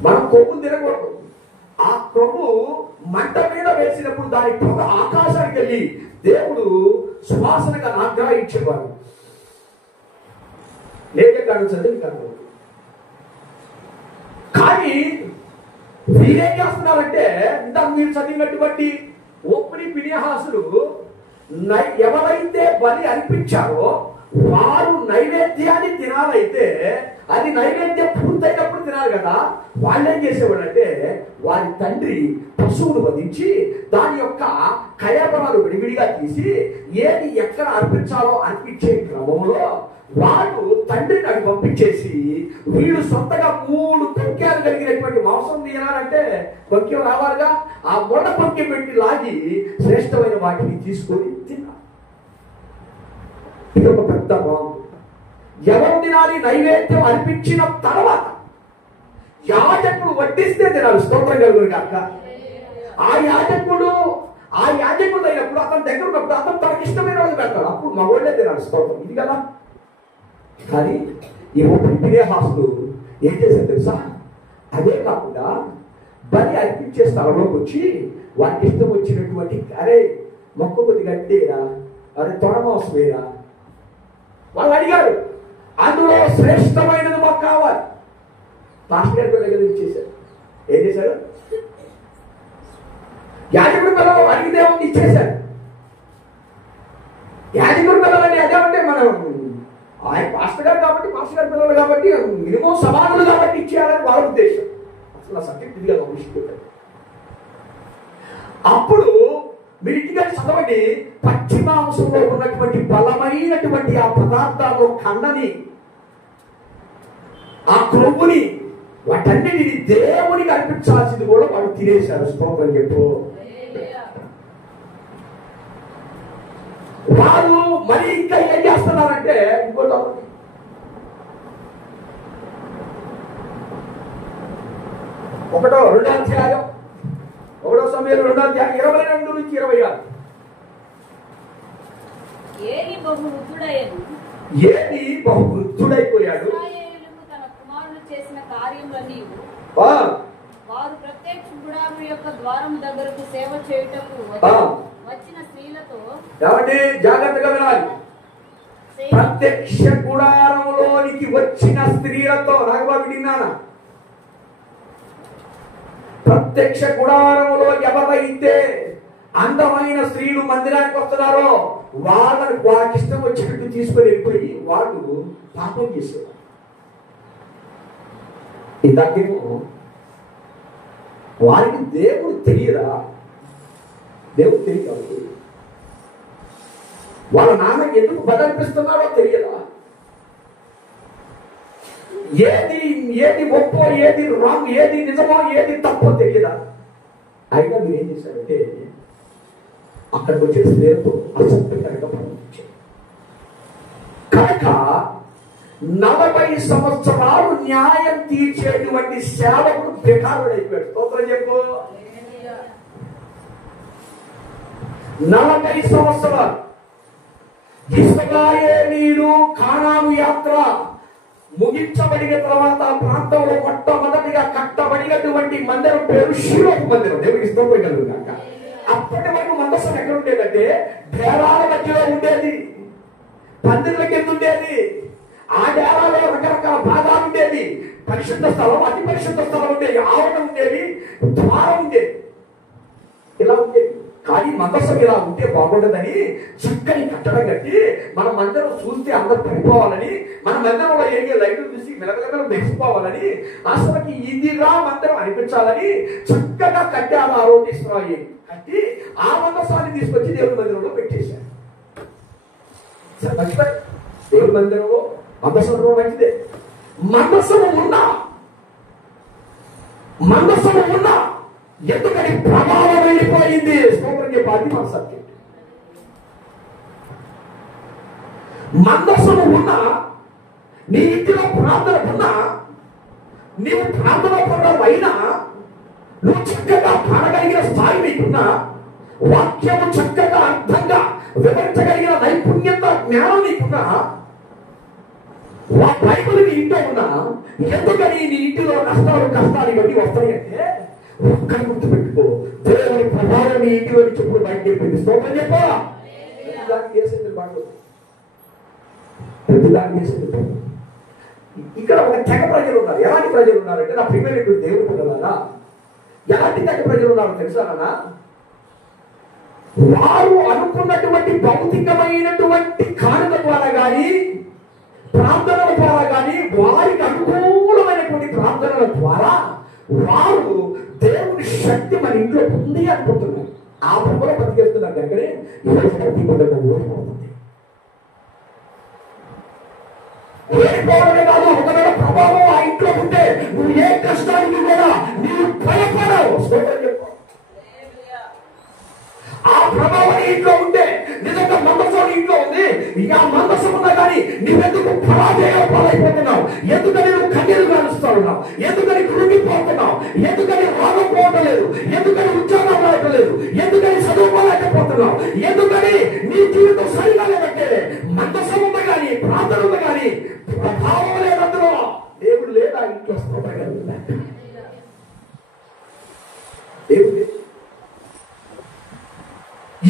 మనం కొవ్వు తినకూడదు. ఆ క్రొవ్వు మంట మీద వేసినప్పుడు దాని పొగ ఆకాశానికి వెళ్ళి దేవుడు సువాసనగా ఆగ్రహించేవాడు. కానీ వీరేం చేస్తున్నారంటే, ఇందాక మీరు చదివినటువంటి ఓపిని పినిహాసులు ఎవరైతే బలి అర్పించారో వారు నైవేద్యాన్ని తినాలైతే అది నైవేద్యం పూర్తయినప్పుడు తినాలి కదా. వాళ్ళేం చేసేవాడంటే, వారి తండ్రి పశువును వధించి దాని యొక్క కయాపరాలు విడివిడిగా తీసి ఏది ఎక్కడ అర్పించాలో అర్పించే క్రమంలో వాడు తండ్రిని అవి పంపించేసి, వీళ్ళు సొంతగా 3 పంక్యాలు కలిగినటువంటి మాంసం తినాలంటే పంక్యం రావాలిగా, ఆ మొండ పంక్యం పెట్టి లాగి శ్రేష్టమైన వాటిని తీసుకొని తిన్నారు. ఇది ఒక పెద్ద రాంగ్. ఎవరు తినాలి? నైవేద్యం అర్పించిన తర్వాత యాజకుడు వడ్డిస్తే తినాలి. స్తోత్రం కలుగును గాక. ఆ యాజకుడు అయినప్పుడు అతని దగ్గర ఉన్నప్పుడు అతను తనకి ఇష్టమైన వాళ్ళు పెడతాడు. అప్పుడు మగోళ్ళే తినాలి. స్తోత్రం. ఇది కదా. కానీ ఏమో పినిహాసులు ఏం చేశారు తెలుసా? అదే కాకుండా బలి అర్పించే స్థలంలోకి వచ్చి వారికి ఇష్టం వచ్చినటువంటి, అరే మొక్క కొద్దిగా గట్టేరా, అరే తొడమాసమేరా వాళ్ళు అడిగారు. అందులో శ్రేష్టమైనది మాకు కావాలి. పాస్టర్ గారి దగ్గర ఇచ్చేశారు. ఏం చేశారు? యాజకుడి పిల్లలు అడిగితే ఇచ్చేశారు. యాజకుడి పిల్లలని అదేమంటే మనం ఆయన పాస్టర్ గారు కాబట్టి, పాస్టర్ గారి పిల్లలు కాబట్టి మినిమం సమానులు కాబట్టి ఇచ్చేయాలని వాళ్ళ ఉద్దేశం. అసలు సబ్జెక్ట్ ఇదిగా గమనించుకుంటారు. అప్పుడు మీరు ఇంటిగా చదవండి, పచ్చి మాంసంలో ఉన్నటువంటి బలమైనటువంటి ఆ పదార్థాలు కన్నని, ఆ క్రొవ్వుని, వాటన్నిటిని దేవునికి అర్పించాల్సింది కూడా వాళ్ళు తినేశారు. స్తోత్రం చెప్పు. వాళ్ళు మరి ఇంకా ఏం చేస్తున్నారంటే, ఇంకోటి 1-2 అధ్యాయం 1 సమయంలో 2 అధ్యాయం 22-26. ఏలి బహు వృద్ధుడైపోయాడు. తన కుమారులు చేసిన కార్యములన్నీ వారు ప్రత్యక్ష గుడారం యొక్క ద్వారం దగ్గరకు సేవ చేయుటకు వచ్చిన స్త్రీలతో, కాబట్టి జాగ్రత్తగా వినాలి. ప్రత్యక్ష గుడారంలోనికి వచ్చిన స్త్రీలతో, రాఘబాబు విన్నానా? ప్రత్యక్ష గుడారములో ఎవరైతే అందమైన స్త్రీలు మందిరానికి వస్తున్నారో వాళ్ళకి ఇష్టం వచ్చినట్టు తీసుకొని వెళ్ళిపోయి వాళ్ళు పాపం చేసేవారు. ఇందాకేమో వారికి దేవుడు తెలియదా? దేవుడు తెలియదు. వాళ్ళ నాన్నకి ఎందుకు బదనిపిస్తున్నారో తెలియదా? ఏది ఒప్పో, ఏది రాంగ్, ఏది నిజమో, ఏది తప్పో తెలియదా? అయినా మీరు ఏం చేశారంటే అక్కడికి వచ్చే స్నేహితు అసభ్యకరంగా ప్రవర్తించారు. కనుక 40 సంవత్సరాలు న్యాయం తీర్చేటువంటి సేవకుడు బేకారుడు అయిపోయాడు. స్తోత్రం చెప్పు. 40 సంవత్సరాలు ఇశ్రాయేలీయులు కానాను యాత్ర ముగించబడిన తర్వాత ప్రాంతంలో మొట్టమొదటిగా కట్టబడినటువంటి మందిరం పేరు షిలోహు మందిరం. దేవుడికి స్తోత్రం కలుగుగాక. అప్పటి వరకు మందసం ఎక్కడ ఉండేదంటే డేరాల మధ్యలో ఉండేది, పందిర్ల కింద ఉండేది. ఆ డేరాలో రకరకాల భాగాలు ఉండేది. పరిశుద్ధ స్థలం, అతి పరిశుద్ధ స్థలం ఉండేది, ఆవరణ ఉండేది, ద్వారం ఉండేది. ఇలా ఉండేది. కానీ మందసం ఇలా ఉంటే బాగుండదని చక్కని కట్టడం కట్టి మన మందిరం చూస్తే అందరు పడిపోవాలని, మన మందిరంలో ఎరిగే లైట్లు చూసి మెలగలగలు మెరిసిపోవాలని, అసలుకి ఇదిరా మందిరం అనిపించాలని చక్కగా కట్టారు. ఆరోగ్యశ్రాయి కట్టి ఆ మందసాన్ని తీసుకొచ్చి దేవుడి మందిరంలో పెట్టేశారు. దేవుడి మందిరంలో మందసంలో మంచిదే. మందసము ఉన్నా ఎందుకని ప్రభావం వెళ్ళిపోయింది. స్తోత్రం చెప్పాలి. మన సబ్జెక్ట్ మందసము ఉన్నా, నీ ఇంటిలో ప్రార్థన ఉన్నా, నీవు ప్రార్థన పడమైనా, నువ్వు చక్కగా పాడగలిగిన స్థాయి నీకున్నా, వాక్యము చక్కగా అర్థంగా వివరించగలిగిన నైపుణ్యత జ్ఞానం నీకున్నా, బైబిల్ నీ ఇంట్లో ఉన్నా, ఎందుకని నీ ఇంటిలో కష్టాలు ఇవన్నీ వస్తాయంటే ఒక్కరి గుర్తుపెట్టుకో, దేవుని ప్రభావం నీ ఇంటిలో చెప్పుడు బయటకు వెళ్ళిపోయింది. స్తోత్రం చెప్పా. ప్రతిదాన్ని చేసేది బాగు, ప్రతిదాన్ని చేసేది. ఇక్కడ ఒక తెగ ప్రజలు ఉన్నారు. ఎలాంటి ప్రజలు ఉన్నారంటే, నా ప్రియమైనటువంటి దేవుని పిల్లలారా, ఎలాంటి తెగ ప్రజలు ఉన్నారో తెలుసానా? వారు అనుకున్నటువంటి భౌతికమైనటువంటి కానుక ద్వారా కానీ, ప్రార్థనల ద్వారా కానీ, వారికి అనుకూలమైనటువంటి ప్రార్థనల ద్వారా వారు దేవుని శక్తి మన ఇంట్లో ఉంది అనుకుంటున్నారు. ఆ భూమిలో బతికేస్తున్నారు. దగ్గరే ఈరోజు ఓడిపోతుంది. ఓడిపోవడమే కాదు, ఒకవేళ ప్రభావం ఆ ఇంట్లో ఉంటే నువ్వు ఏ కష్టానికి కూడా నీవు భయపడవు. చెప్పు. ఆ ప్రభావం ఇంట్లో ఉంటే, నిజంగా మందసం ఇంట్లో ఉంది, ఇక ఆ మందసం ఉన్నా కానీ నువ్వెందుకు పరాజయాలు పాలైపోతున్నావు? ఎందుకని నువ్వు కన్నీరు కాలుస్తా ఉన్నావు? ఎందుకని కృంగిపోతున్నావు? ఎందుకని రోగం పోవటం లేదు? ఎందుకని ఉద్యోగం రావటం లేదు? ఎందుకని చదువుకోలేకపోతున్నావు? ఎందుకని నీ జీవితం సరిగా లేదంటే మందసం ఉంది కానీ, ప్రార్థన ఉంది కానీ ప్రభావం లేదందులో. దేవుడు లేదా ఇంట్లో స్తోత్రం. దేవుడు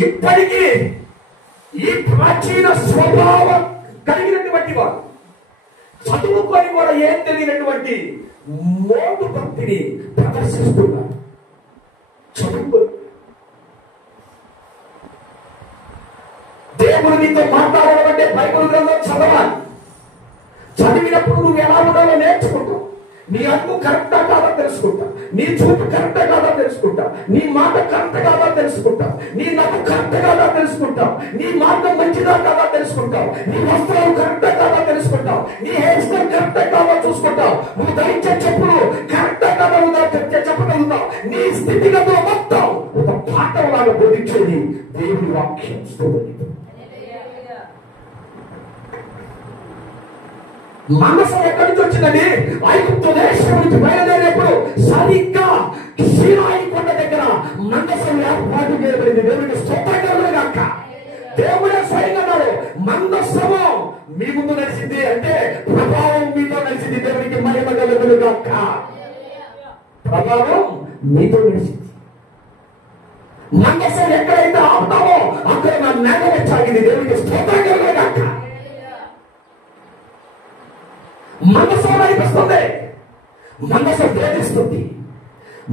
ఇప్పటికీ ఈ ప్రాచీన స్వభావం కలిగినటువంటి వారు, చదువుకొని కూడా ఏం తెలియనటువంటి మోటు భక్తిని ప్రదర్శిస్తున్నారు. చదువుకొని దేవుడు నీతో మాట్లాడడం అంటే బైబిల్ గ్రంథం చదవాలి. చదివినప్పుడు నువ్వు ఎలా ఉండాలో నేర్చుకుంటావు. నీ అడుగు కరెక్టా కాదా తెలుసుకుంటా, నీ చూపు కరెక్టా కాదా తెలుసుకుంటా, నీ మాట కరెక్ట్ కాదా తెలుసుకుంటా, నీ నవ్వు కరెక్ట్ కాదా తెలుసుకుంటావు, నీ మార్గం మంచిదా కాదా తెలుసుకుంటావు, నీ వస్త్రాలు కరెక్టా కాదా తెలుసుకుంటావు, నీ హెయిర్ స్టైల్ కరెక్టా కాదా చూసుకుంటావు, నువ్వు ధరించే చెప్పులు కరెక్టా కాదా చెప్పగలుగుతావు. నీ స్థితిగతులు మొత్తం ఒక పాఠం లాగా బోధించేది దేవుని వాక్యం. మనసు ఎక్కడి నుంచి వచ్చిందని, ఐగుప్తు దేశం నుంచి బయలుదేరేప్పుడు సరిగ్గా సీనాయి కొండ దగ్గర మందసం ఏర్పాటు చేయబడింది. దేవుడికి స్తోత్రం గాక. దేవుడే స్వయంగా మందసము మీ ముందు నడిచింది అంటే ప్రభావం మీతో నడిచింది. దేవుడికి మహిమ కలుగును గాక. ప్రభావం మీతో నడిచింది. మందసం ఎక్కడైతే ఆపుతామో అక్కడ నా మేఘం సాగింది. దేవుడికి స్తోత్రం కలుగును గాక. మనసం నడిపిస్తుంది, మనసం వేధిస్తుంది.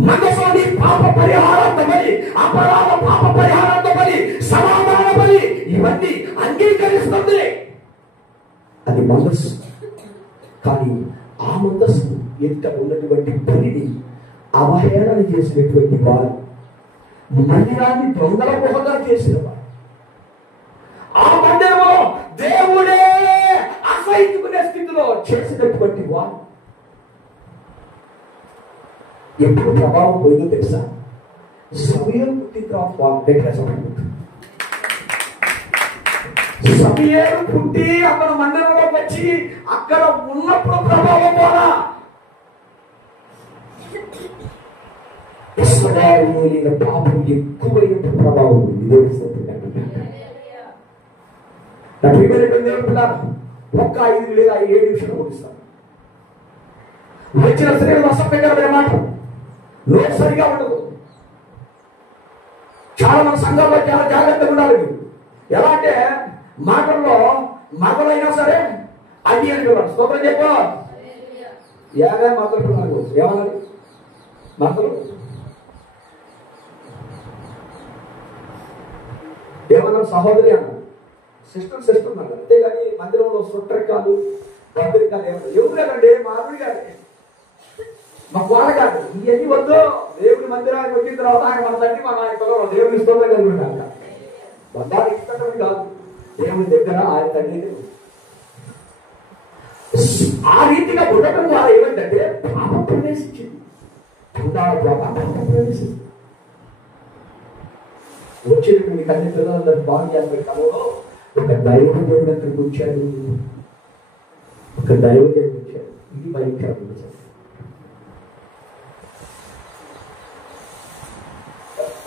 మనసం నీ పాప పరిహారార్థమని, అపరాధ పాప పరిహారార్థమని, సమాధానమని, ఇవన్నీ మందస్సు. కానీ ఆ మందస్సు ఎంత ఉన్నటువంటి పనిని అవహేళన చేసినటువంటి వారు, మందిరాన్ని దొంగల గుహగా చేసిన వారు, ఆ మందిరంలో దేవుడే అసహించుకునే స్థితిలో చేసినటువంటి వారు ఎప్పుడు ప్రభావం పోయిందో తెలుసా? సమయం పుట్టిన తర్వాత వారు వ్యత్యాసపడుతుంది. సమయం పుట్టి అక్కడ మందిరంలో వచ్చి అక్కడ ఉన్నప్పుడు ప్రభావం పోరా. ఇస్రాయేలీయుల పాపం ఎక్కువైన ప్రభావం ఉంది. ఒక్క 5 లేదా 7 నిమిషాలు ముగిస్తాను. వచ్చిన స్త్రీలు అసభ్యంగా మాట నోరు సరిగా ఉండదు. చాలా మంది సంఘంలో చాలా జాగ్రత్తగా ఉండాలి. ఎలా అంటే మాటల్లో మగలైనా సరే అన్ని అనుకున్నాడు. స్తోత్రం చెప్పు. ఏమే మాట్లాడుతున్నారు? ఏమన్నారు మాటలు? ఏమన్నారు? సహోదరి అన్నారు, సిస్టర్ అన్నారు. అంతేగాని మందిరంలో సుట్రకాలు భద్రికాలు ఏమన్నారు? ఎవరు లేదండి, మా ఆవిడ గారు, మా కోడ కాదు. ఇవన్నీ వద్దు. దేవుడి మందిరానికి వచ్చిన తర్వాత ఆయన మన తండ్రి మన ఆయన పిల్లలు దేవుని స్తోత్రం కలుగుతాక బంధాలు ఇష్టం కాదు. దేవుని దగ్గర ఆయన తండ్రి. ఆ రీతిగా ఉండటం ద్వారా ఏమంటే పాపం ప్రవేశించింది. పాపం ప్రవేశించింది. వచ్చినటువంటి కన్య పిల్లలందరూ బాగు చేసిన క్రమంలో ఒక దైవజనుడు అక్కడికి వచ్చాడు. ఒక దైవజనుడు వచ్చాడు. ఇది భయంకరంగా వచ్చాడు.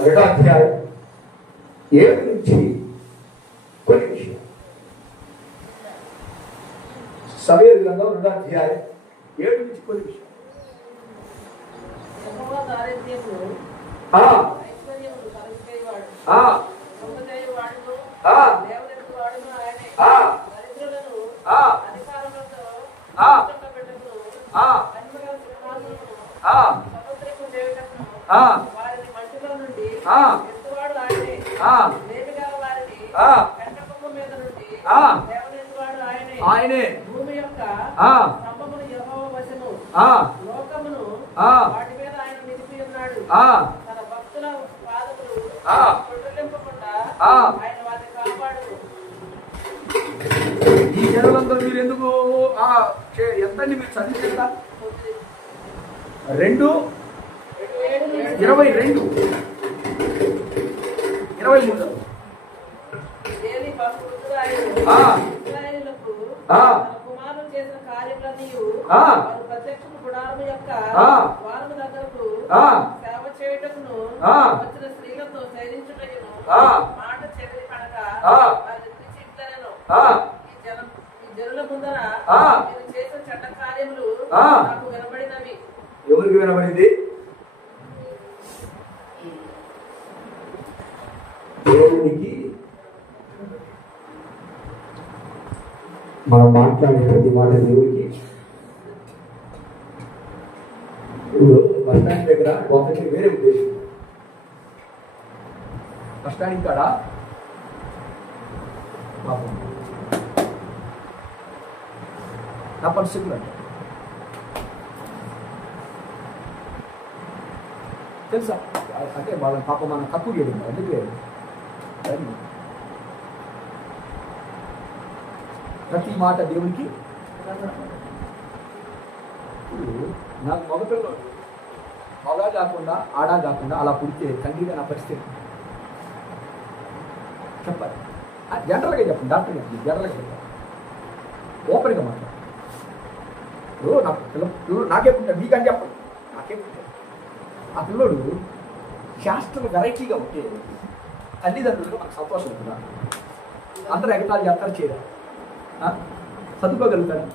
2వ అధ్యాయం 7 నుంచి కొన్ని విషయాలు. సమూయేలు గ్రంథం 2వ అధ్యాయం 7 నుంచి కొన్ని విషయాలు. ఆయనే భూమి యొక్క స్తంభమును యెహోవా వశము, లోకమును వాటి మీద ఆయన నిలిపి ఉన్నాడు. తన భక్తుల పాదములు కొట్టింపకుండా ఆయన వారిని కాపాడు. ఈ జనులందరూ మీరు ఎందుకు ఎంతండి మీరు చదివిందా? 2:22 23. కుమారులు చేసిన కార్యములన్నీ ప్రత్యక్షపు గుడారము యొక్క వారము దగ్గరకు సేవ చేయుటకును వచ్చిన స్త్రీలతో శైలించుటకును మాట చెవిని పడక వారిని తీర్చిదిద్దెను. ఈ జనుల ముందర మీరు చేసిన చెడ్డ కార్యములు నాకు వినబడినవి. ఎవరికి వినబడింది? దేవునికి. మనం మాట్లాడే ప్రతి మాట దేవుడికి. ఇప్పుడు బస్ స్టాండ్ దగ్గర ఒకటి వేరే ఉద్దేశం. బస్ స్టాండ్ కాడ నా పరిస్థితులు అంటే తెలుసా? అంటే వాళ్ళ పాప మనం తక్కువ చేయడం అందుకే ప్రతి మాట దేవునికి. ఇప్పుడు నాకు మగపిల్లలు మగ కాకుండా ఆడా కాకుండా అలా పుడితే తండ్రిగా నా పరిస్థితి చెప్పాలి. జనరల్గా చెప్పండి, డాక్టర్ చెప్పండి, జనరల్గా చెప్పాలి, ఓపెన్గా మాట్లాడు. ఇప్పుడు నాకు పిల్లలు నాకే పుట్టాడు, మీకని చెప్పండి, నాకే పుట్టాడు. ఆ పిల్లోడు శాస్త్రం వెరైటీగా ఉంటే తల్లిదండ్రులకు మనకు సంతోషం ఉంటుందా? అందరూ ఎగతాలు చేస్తారు, చేయరు, చదువుకోగలుగుతాడు.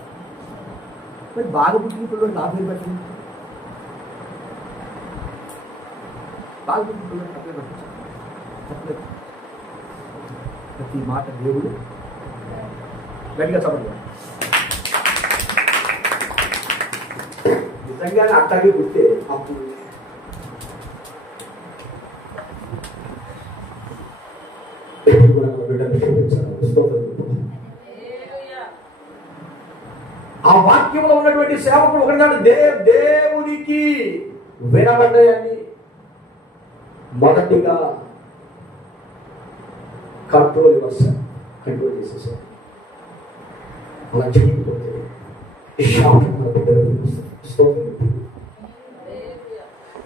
మరి బాగా పుట్టిన పిల్లలు నా పేరు పెట్టండి, బాగా పుట్టిన పిల్లలు నా పేరు పెట్టండి. చెప్పలేదు. ప్రతి మాట దేవుడు గట్టిగా చదవలేదు. నిజంగానే అట్లాగే పుట్టే అప్పుడు ఆ వాక్యంలో ఉన్నటువంటి సేవకుడు ఒకటి దేవునికి వినబడ్డాయని మొదటిగా కంట్రోల్ చేసేసారు. అలా చేయకపోతే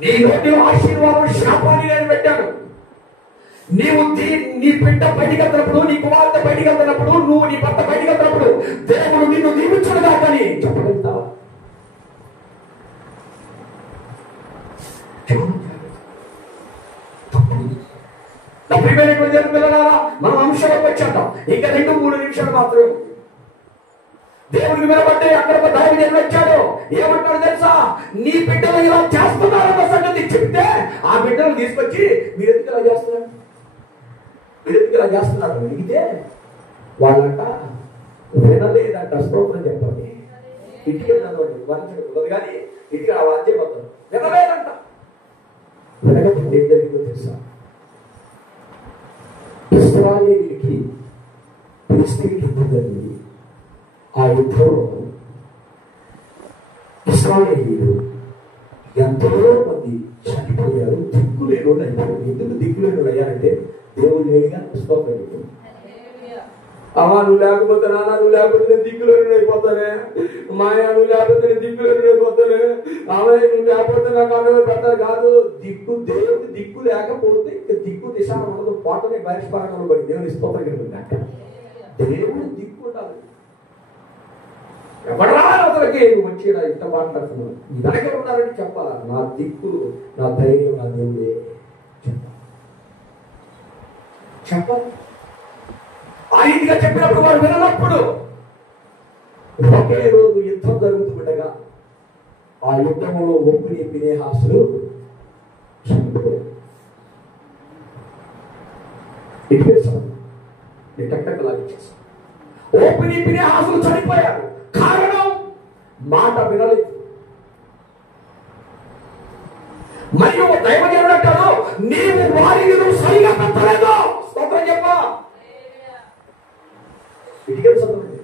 నీ నోటిలో ఆశీర్వాదం శాపాన్ని నేను పెట్టాను. నీవు నీ బిడ్డ బయటికి వెళ్తున్నప్పుడు, నీ కుమార్తె బయటికి వెళ్తున్నప్పుడు, నువ్వు నీ భర్త బయటికి వెళ్తున్నప్పుడు దేవుడు నిన్ను దీవించడుగా కానీ చెప్పగలుగుతావా? మనం అంశాలకు వచ్చేద్దాం. ఇంకా 2-3 నిమిషాలు మాత్రమే. దేవుడికి వినబట్టే అక్కడ దైవజనుడు వచ్చాడు. ఏమంటాడు తెలుసా? నీ బిడ్డలు ఇలా చేస్తున్నారన్న సంగతి చెప్తే ఆ బిడ్డలు తీసుకొచ్చి మీరు ఎందుకు ఇలా చేస్తున్నారు, మీరు ఎందుకు ఇలా చేస్తున్నారు అడిగితే వాళ్ళంట వినలేదంట. స్తోత్రం చెప్పండి. ఇంటికి వరించకూడదు కానీ ఇంటికి ఆ వాద్యం వద్దాం. వినలేదంట. వినకపోతే ఏం జరిగిందో తెలుసా? ఇశ్రాయేలుకి ఫిలిష్తీయులకి యుద్ధం జరిగింది. ఆ యుద్ధంలో ఇశ్రాయేలీయులు ఎంతో మంది చనిపోయారు. దిక్కులేని వాళ్ళు అయిపోయారు. ఎందుకు దిక్కులేని వాళ్ళు అయ్యారంటే దేవుడు లేడుగా. స్తోత్రం. అమ్మా నువ్వు లేకపోతే నాన్న, నువ్వు లేకపోతే నేను దిక్కులేని అయిపోతానే. మాయా నువ్వు లేకపోతే నేను దిక్కులేని అయిపోతానే. ఆమె నువ్వు లేకపోతే నాకు అన్న పెడతారు కాదు. దేవుడి దిక్కు లేకపోతే ఇంకా దిక్కు దిశ మనలో పోటనే బహిష్పారంలో పడి దేవుని స్తోత్రం కలుగుతాక దేవుడు దిక్కు ఉండాలి. ఎవడరా అతనికి వచ్చి నా ఇంత మాట్లాడుతున్నాను, మీ దగ్గర ఉన్నారని చెప్పాలా? నా దిక్కు, నా ధైర్యం నా దేవుడే చెప్పాలి. ఆ రీతిగా చెప్పినప్పుడు వారు వినప్పుడు ఒకే రోజు యుద్ధం జరుగుతుండగా ఆ యుద్ధంలో ఒప్పిని ఫినెహాసులు ఓపిని ఫినెహాసులు చనిపోయారు. కారణం మాట వినలేదు. మరియు దైవజనుడు అంటాడు, నీవు వారిని నువ్వు సరిగా పెట్టలేదు. స్తోత్రం చెప్పా. ఇటుకలు చదవండి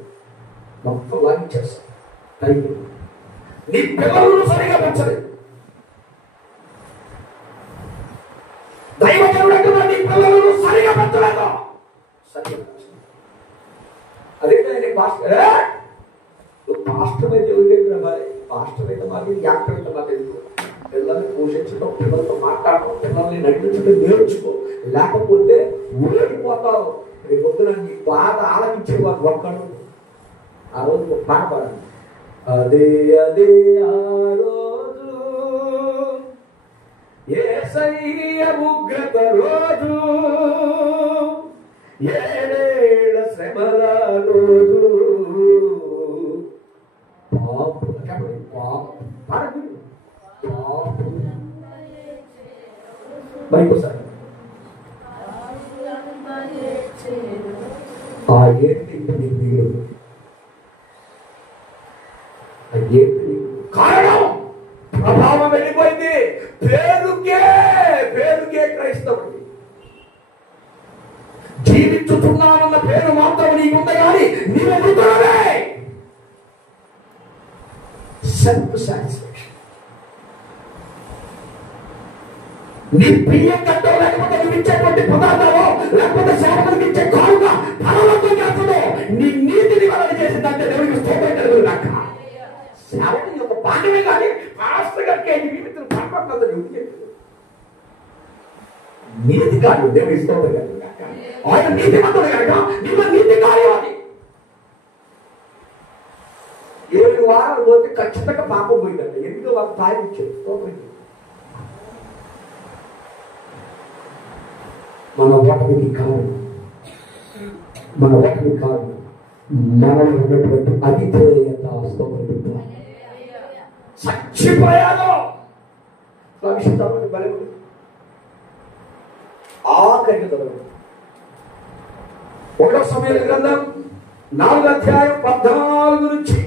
మొత్తం లాగించేస్తాను. నీ పిల్లలను సరిగా పెంచలేదు. దైవజనుడు అంటున్నా నీ పిల్లలను సరిగా పెంచలేదు. అదే పాస్టర్ అయితే ఎవరు మరి పాస్టర్ అయితే మాకు యాక్టర్ అయితే మాకు ఎందుకు? పిల్లల్ని పోషించడం, పిల్లలతో మాట్లాడటం, పిల్లల్ని నడిపించడం నేర్చుకో. లేకపోతే ఊరిపోతావు. రేపు పొద్దున నీ బాధ ఆలకించేవాడు ఒక్కడు. ఆ రోజు పాట పాడు. అదే అదే ఆ రోజు యేసయ్య ఉగ్రత రోజు, ఏడేళ్ల శ్రమల రోజు. మరికోసారి ఆ ఏంటి మీరు కారణం ప్రభావం వెళ్ళిపోయింది. పేరుకే క్రైస్తవుడు. జీవించుతున్నానన్న పేరు మాత్రం నీకుంది కానీ నీవు మృతుడవే. Self satisfaction. నీ బియ్యం కట్టో లేకపోతే నువ్వు ఇచ్చేటువంటి పదార్థాలు లేకపోతే సేవకులకు ఇచ్చే కారుగా పరలోకం చేస్తుందో నీ నీతిని వలన చేసిందంటే దేవుడికి స్తోత్రం కలుగును గాక. సేవకుని యొక్క భాగమే కానీ పాస్టర్ గారికి జీవితం పడపడుతుంది. నీతి కార్యం దేవుడికి స్తోత్రం కలుగును గాక. ఆయన నీతిమంతుడు కనుక నీవు నీతి కార్యం అది. 7 వారాలు పోతే ఖచ్చితంగా పాపం పోయిందంట. ఎందుకు వాళ్ళకి తాయి ఇచ్చారు. స్తోత్రం. మన ఓటమికి కారణం మనలో ఉన్నటువంటి అవిధేయత. చచ్చిపోయాను బలం ఆఖరి చదవండి. 1 సమూయేలు గ్రంథం 4వ అధ్యాయం 14 నుంచి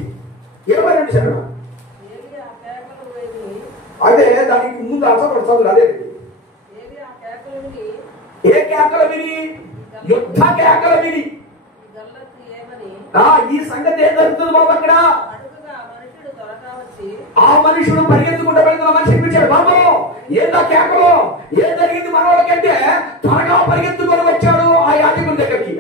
22 చదవండి. అదే దానికి ముందు అసలు అదే ఏ కేకలు విని, యుద్ధ కేకలు విని. ఈ సంగతి ఏం జరుగుతుంది బాబు? అక్కడ ఆ మనుషుడు పరిగెత్తుకుంటూ వెళ్తున్న మనిషి పిలిచాడు, బాబు ఏందా కేకలు, ఏం జరిగింది మనవాళ్ళకంటే త్వరగా పరిగెత్తుకొని వచ్చాడు ఆ యాజకుడి దగ్గరికి.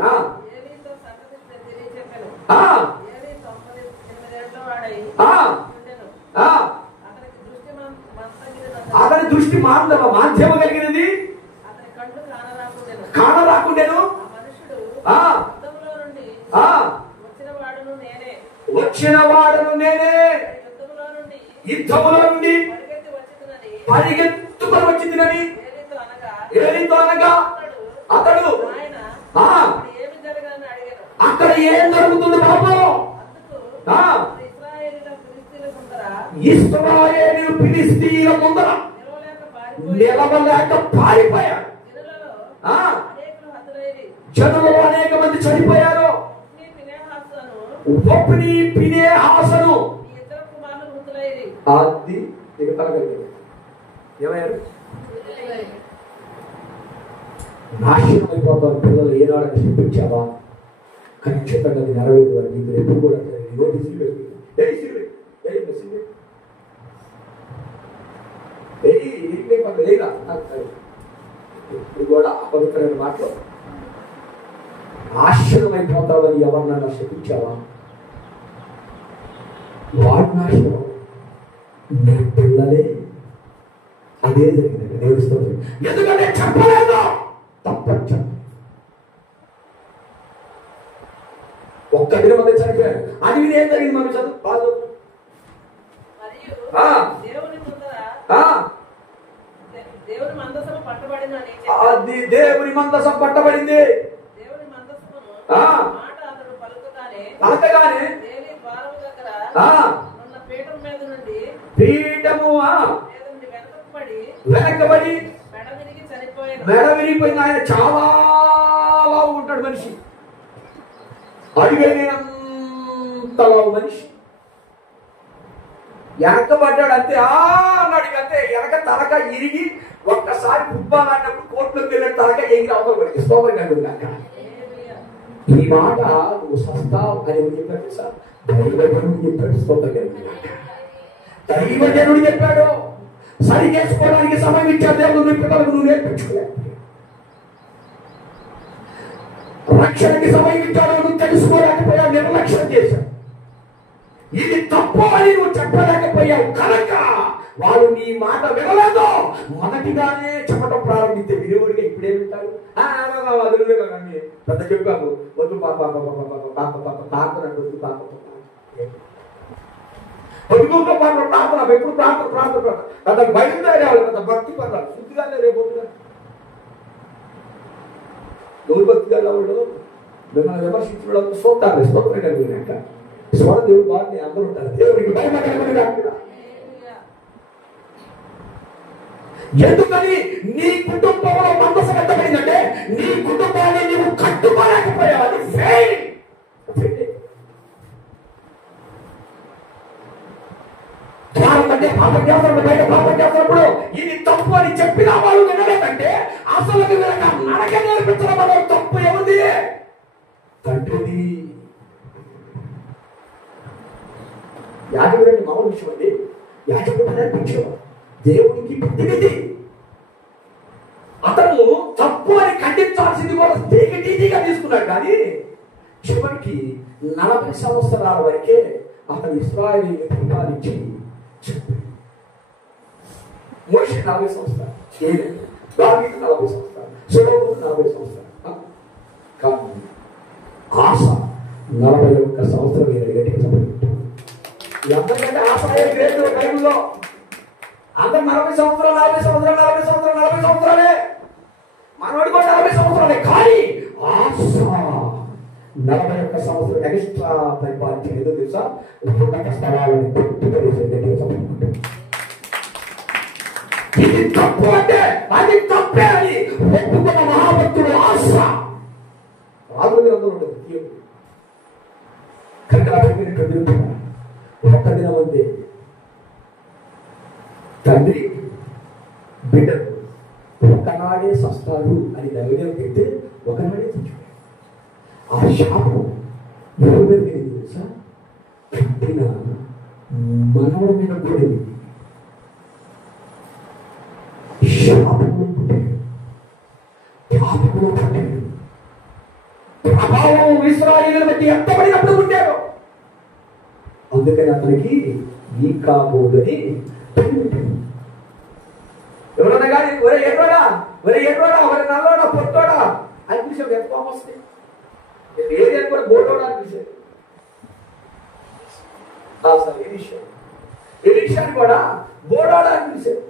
అతని దృష్టి మాధ్యమ కలిగినది, కానరాకుండేను. వచ్చిన వాడును నేనే, యుద్ధములో నుండి పరిగెత్తుకొని వచ్చిందని ఏలితో అనగా అతడు అక్కడ ఏం జరుగుతుంది బాబు? ఇశ్రాయేలు ఫిలిష్తీయుల ముందర నిలవలేక పారిపోయారు. జనులు అనేక మంది చనిపోయారు. ఒప్ని ఫినెహాసును అది ఏమయ్యారు? నాశనం అయిపోతారు పిల్లలు. ఏనాడని చెప్పించావా? ఖచ్చితంగా అది నెరవేరు. నీకు ఎప్పుడు కూడా ఇప్పుడు కూడా అపవిత్రమైన మాటలు. నాశనం అయిపోతావని ఎవరినన్నా చెప్పించావా? వాడు నాశనం, నీ పిల్లలే అదే జరిగింది. నేర్చుకోండి, ఎందుకంటే చెప్పలేదు తప్పచ్చు. ఒక్క దిన మంది చనిపోయారు. అది మీరు ఏం జరిగింది? మనం చదువు బాగా అది దేవుని మందసం పట్టబడింది. పలకగానే పీఠము వెనకబడి మెడ విరిగిపోయింది. ఆయన చాలా ఉంటాడు మనిషి, అడిగేంతలా మనిషి. వెనకబడ్డాడు అంతే. అన్నాడు అంతే. వెనక తలక ఇరిగి ఒక్కసారి ఫుట్బాల్ ఆడినప్పుడు కోర్టులోకి వెళ్ళిన తలక ఎగిరి అవతల పడింది. స్తోత్రం కలుగుతుంది. అక్కడ ఈ మాట నువ్వు సస్తావు అని చెప్పాడు సార్. దైవజనుడు చెప్పాడు. స్తోత్రం కలుగుతుంది. దైవజనుడు చెప్పాడు. సరి చేసుకోవడానికి సమయం ఇచ్చాడు దేవుడు. నీ పిల్లలకు నువ్వు నేర్పించుకోలేదు. రక్షణకి సమయం ఇచ్చాడు, నువ్వు తెలుసుకోలేకపోయావు, నిర్లక్ష్యం చేశావు. ఇది తప్పు అని నువ్వు చెప్పలేకపోయావు కనుక వాళ్ళు నీ మాట వినలేదు. మొదటిగానే చెప్పడం ప్రారంభిస్తే విలువడిగా ఇప్పుడే వింటారు. పెద్ద చెప్పాము వద్దు పాప పొద్దుతో పాప ప్రార్థన, ఎప్పుడు ప్రార్థన అతను బయలుదేరాలి. పెద్ద భక్తి పడాలి. శుద్ధిగానే రేపు ఎవరు భక్తిగా వాళ్ళు మిమ్మల్ని విమర్శించిన వాళ్ళు చూస్తారు. స్తోత్రం కలిగినాక స్వర దేవుడు బాగా అందరూ ఉంటారు. దేవుడికి ఎందుకని నీ కుటుంబంలో మందస కట్టబడిందంటే నీ కుటుంబాన్ని నీవు కట్టుకోలేకపోయావు. అది ఫెయిల్. అంటే పాపం చేస్తాడు, బయట పాపం చేస్తున్నప్పుడు ఇది తప్పు అని చెప్పిన వాళ్ళు వినలేదంటే అసలు నడక నేర్పించడం వల్ల తప్పు ఏముంది? తండ్రిది. యాజకుడు అంటే మామూలు విషయం అండి. యాజకుడు నేర్పించేవాడు దేవుడికి ప్రతినిధి. అతను తప్పు అని ఖండించాల్సింది కూడా ఈజీగా తీసుకున్నాడు. కానీ చివరికి 40 సంవత్సరాల వరకే అతను ఇశ్రాయేలుని పరిపాలించి మోషే 40 సంవత్సరాలు, దావీదు 40 సంవత్సరాలు, సొలొమోను 40 సంవత్సరాలు. కానీ ఆస 41 సంవత్సరం గట్టిగా చెప్పబడింది. ఎంతకంటే ఆసయే గ్రేట్ టైంలో. అందరు 40 సంవత్సరాలు 40 సంవత్సరాలే. మనవాడు కూడా 40 సంవత్సరాలే. కానీ ఆస 41 సంవత్సరం ఎక్స్ట్రా పరిపాలించింది. ఏదో తెలుసా? ఉన్నత స్థలాలను ఇది తప్పు అంటే అది తప్పే అని ఒప్పుకున్న మహాభక్తుడు ఆశ. రాజులందరూ ఉంటుంది. ఒక్క దినం అంతే తండ్రి బిడ్డలు ఒకనాడే సస్తాడు అని ధైర్యం పెడితే ఒకనాడే తెచ్చుకోవాలి. ఆ శాపం ఎవరు తెలుసా? పుట్టిన మనవడి మీద కూడింది, శాపంలో పుట్టాడు, పాపంలో పుట్టాడు, ప్రభావం ఇశ్రాయేలును బట్టి ఎత్తబడినప్పుడు పుట్టాడు. అందుకని అతనికి ఈకాబోదని పేరు పెట్టాడు. ఎవరన్నా కానీ ఒరే ఎర్రోడా, ఒరే ఎర్రోడా, ఒరే నల్లోడా, పొట్టోడా అని పిలిచాడు. ఎంత కోపం వస్తుంది. ఏది కూడా బోటోడా అని పిలిచాడు. ఎలీషాని కూడా బోడోడా అని పిలిచాడు.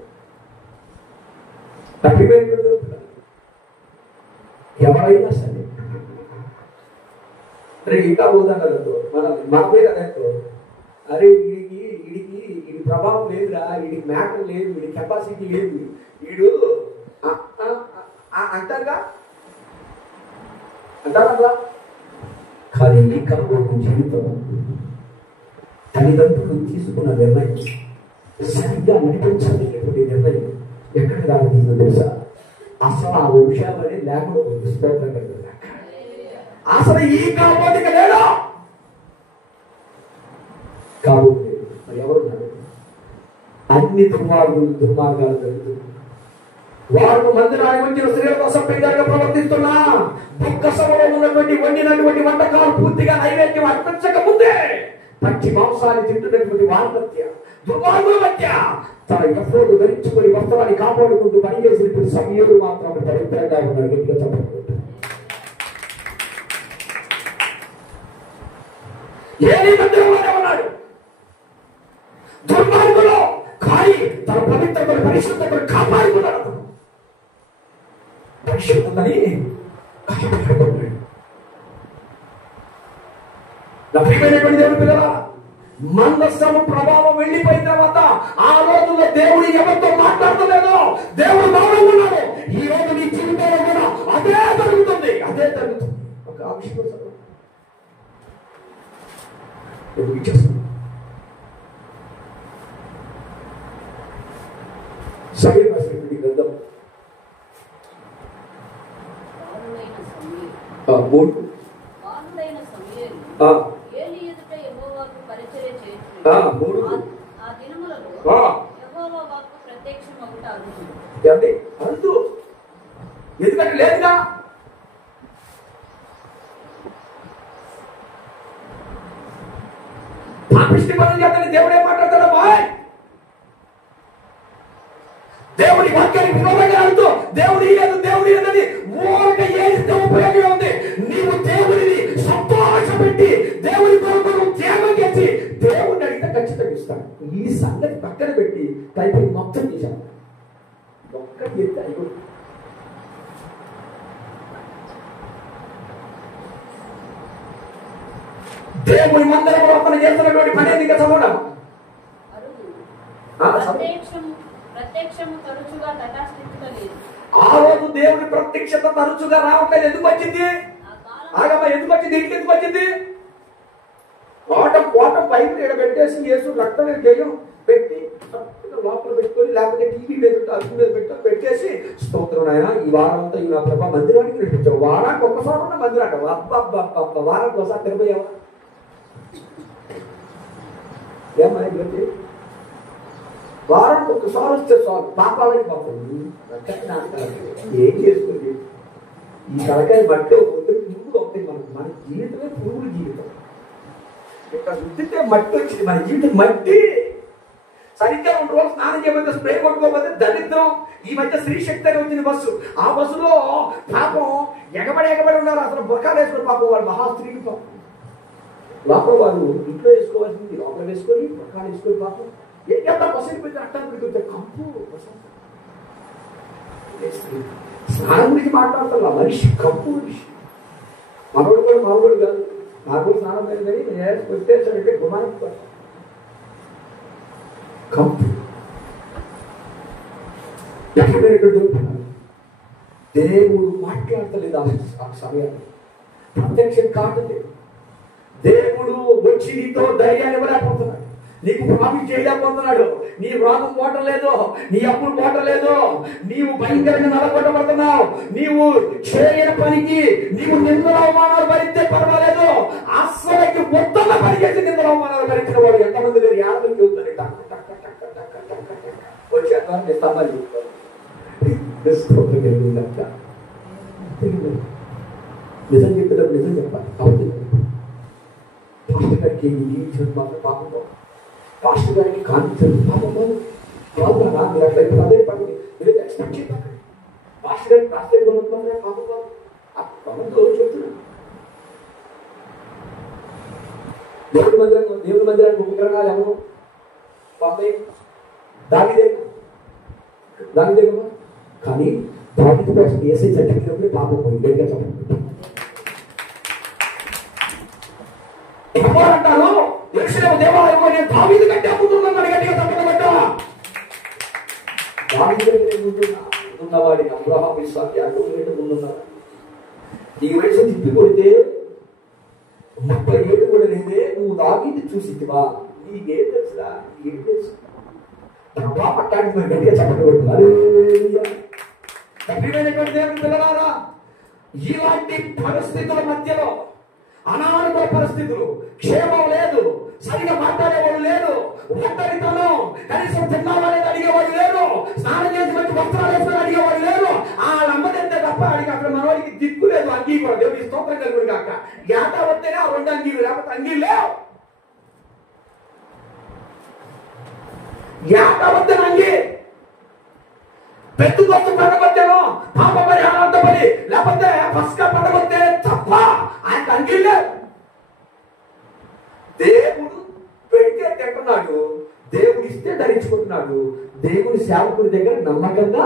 ఎవరైనా సరే అరే ఇంకా పోతాడు మన పేరు అదేంటో, అరే వీడికి ప్రభావం లేదురా, వీడికి మ్యాటర్ లేదు, వీడికి కెపాసిటీ లేదు, వీడు అంటారుగా అంటారా. కానీ ఇంకా ఒక జీవితం తల్లిదండ్రులు తీసుకున్న నిర్ణయం, సరిగ్గా నడిపించాలనేటువంటి నిర్ణయం ఎక్కడ దానిలో తెలుసా? అసలు ఆ విషయాలనే లేకుండా స్తోత్రం కదా. అసలు ఈ కాబోటిక లేడు కాబట్టి మరి ఎవరున్నారు? అన్ని దుర్మార్గాలు జరుగుతుంది. వారు మందిరానికి వచ్చిన స్త్రీల కోసం పెద్దగా ప్రవర్తిస్తున్నా దుఃఖ సభలో ఉన్నటువంటి వండినటువంటి వంటకాలు పూర్తిగా నైవేద్యం అర్పించక ముందే పచ్చి మాంసాన్ని తింటున్నటువంటి వారి మధ్య, దుర్మార్గుల మధ్య తన ఎఫ్రోడు ధరించుకొని వస్త్రాన్ని కాపాడుకుంటూ పనిచేసినటువంటి సమయంలో మాత్రం పవిత్రంగా ఉన్నారు. గట్టిగా చెప్పకూడదు. ఏది మందిరంలోనే ఉన్నాడు దుర్మార్గులో, కానీ తన పవిత్రతను పరిశుద్ధతను కాపాడుకున్నాడు. పరిశుద్ధతని కాపాడుకున్నాడు. నా ప్రియమైనటువంటి దేవుని పిల్లలా, మందస్సము ప్రభావం వెళ్ళిపోయిన తర్వాత ఆ రోజుల్లో దేవుడు ఎవరితో మాట్లాడతలేదో దేవుడు మౌనంగా ఉన్నాడు. ఈ రోజు నీ జీవితంలో కూడా అదే జరుగుతుంది. ఒక ఆవిష్కరణ సమయం రాసినటువంటి గ్రంథం 3 ఎందుకంటే లేదుగా పాపిష్టి పనులు చేద్దని దేవుడే మాట్లాడతాడా? బాయ్ దేవుడి వాక్యానికి విరోధంగా అంటూ దేవుడి లేదని ఊరక ఏడిస్తే ఉపయోగం ఉంది. నీవు దేవుడిని సంతోషపెట్టి దేవుడి కొరకు త్యాగం చేసి దేవుడిని అడిగితే ఖచ్చితంగా ఇస్తాను. ఈ సంగతి పక్కన పెట్టి పైకి మొత్తం చేశాను. ఒక్కటి చెప్తే అయిపో దేవుడి మందిరంలో అతను చేస్తున్నటువంటి పని ఇంకా చదవడం. ఆ రోజు దేవుడి ప్రత్యక్షత తరచుగా రావట్లేదు. ఎందుకు వచ్చింది? ఆగమ్మా, ఎందుకు వచ్చింది? ఇంటికి ఎందుకు వచ్చింది? కోటం పైపు ఇక్కడ పెట్టేసి యేసు రక్తం జయం పెట్టి లోపల పెట్టుకొని, లేకపోతే టీవీ మీద అర్థం మీద పెట్టేసి స్తోత్రం ఆయన ఈ వారం అంతా ఈ నా ప్రభా మందిరానికి నడిపించావు. వారానికి ఒక్కసారి ఉన్న మందిరాట. వారానికి ఒకసారి తిరగయ్యావా? ఏమైంది? వారానికి ఒక్కసారి వస్తే చాలు, పాపాలని పాపం ఏం చేసుకుంది? ఈ తలకాయ బట్టి పురుగులు అవుతాయి. మన జీవితమే పురుగుల జీవితం. ఇక్కడ రుద్దితే మట్టి వచ్చింది. మన జీవితం మట్టి. సరిగ్గా 2 రోజులు స్నానం చేయకపోతే, స్ప్రే కొట్టుకోకపోతే దరిద్రం. ఈ మధ్య స్త్రీ శక్తి అని వచ్చింది బస్సు. ఆ బస్సులో పాపం ఎగబడి ఉన్నారు. అసలు బొక్కాలు వేసుకుని పాపం వాళ్ళు మహాస్త్రీలు. పాపం లోపల వాళ్ళు ఇంట్లో వేసుకోవాల్సింది లోపల వేసుకొని బొక్కాలు వేసుకొని పాపం ఏం చేద్దాం? బస్సు వెళ్ళిపోతే అట్టాలు పెడుతుంటే కంపు. స్నానం గురించి మాట్లాడుతున్నా. మనిషి కంపు మనిషి. మనోడు కూడా మామూలు కాదు. నాకు స్నానం లేదు కానీ నేను పెట్టేసానంటే గుమానికి కంపు. దేవుడు మాట్లాడతలేదు ఆ సమయాన్ని. ప్రత్యక్షం కావట్లేదు. దేవుడు వచ్చి నీతో ధైర్యాన్ని ఇవ్వలేకపోతున్నాడు. నీకు ప్రామిస్ చేయలేకపోతున్నాడు. నీ రోగం పోవటం లేదు, నీ అప్పులు పోవటం లేదు, నీవు భయంకరంగా నలగొట్టబడుతున్నావు. నీవు చేయని పనికి నీవు నిందల అవమానాలు భరిస్తే పర్వాలేదు, అస్సలకి మొత్తంగా పనిచేసి నింద నిందలు అవమానాలు భరించిన వాళ్ళు ఎంతమంది లేరు? 50 చెబుతారు. వచ్చేస్తాను నేను స్తంభాలు చెబుతాను. నిజం చెప్పేటప్పుడు నిజం చెప్పాలి. అవుతుంది పాస్టర్ గారికి మాత్రం పాపం, పాస్టర్ గారికి కానించదు పాపం కాదు నా మీరు అట్లా ఇప్పుడు అదే పని మీరు ఎక్స్పెక్ట్ చేయాలి. పాస్టర్ గారికి పాస్టర్ మాత్రమే పాపం కాదు. చెప్తున్నాను దేవుని మందిరానికి ఉపకరణాలు ఎవరు? దావీదే కదా. కానీ దావీదు కోసం ఏసై చచ్చిపోయినప్పుడే పాపం పోయింది. గట్టిగా చెప్పండి. ఎవరంటారు యెరూషలేము దేవాలయం నేను దావీదు కంటే అమ్ముతున్నాను గట్టిగా చెప్పబడ్డా. దావీదు కంటే ముందున్నవాడిని అబ్రహాము ఇస్సాకు యాకోబు కంటే ముందున్నారు. నీ వయసు తిప్పి కొడితే 30 ఏళ్ళు కూడా లేదే నువ్వు దావీదు చూసివా? నీకేం తెలుసురా? ఏం తెలుసు? పట్టానికి మీరు గట్టిగా చెప్పబడుతున్నారు. దేవుని పిల్లలారా, ఇలాంటి పరిస్థితుల మధ్యలో అనానుకూల పరిస్థితులు, క్షేమం లేదు, సరిగా మాట్లాడేవాడు లేరు, ఒంటరితనం, కనీసం తిన్నావా అనేది అడిగేవాడు లేరు, స్నానం చేసి మంచి వస్త్రాలు వేసుకొని అడిగేవాడు లేరు. ఆ అమ్మదంటే తప్ప అడిగి అక్కడ మనవాడికి దిక్కు లేదు. అంగీ కూడా దేవుడి స్తోత్రం కలుగుడు కాక ఏటా వస్తేనే ఆ 2 అంగీలు, లేకపోతే అంగీలు లేవు. ఏటా వస్తే అంగీ పెట్టుకొచ్చి పండగొచ్చాను, పాప పరిహారంతో పని, లేకపోతే పసుక పండగొస్తే తప్ప ఆయన అంగీలే. దేవుడు పెడితే తింటున్నాడు, దేవుడు ఇస్తే ధరించుకుంటున్నాడు. దేవుని సేవకుడి దగ్గర నమ్మకంగా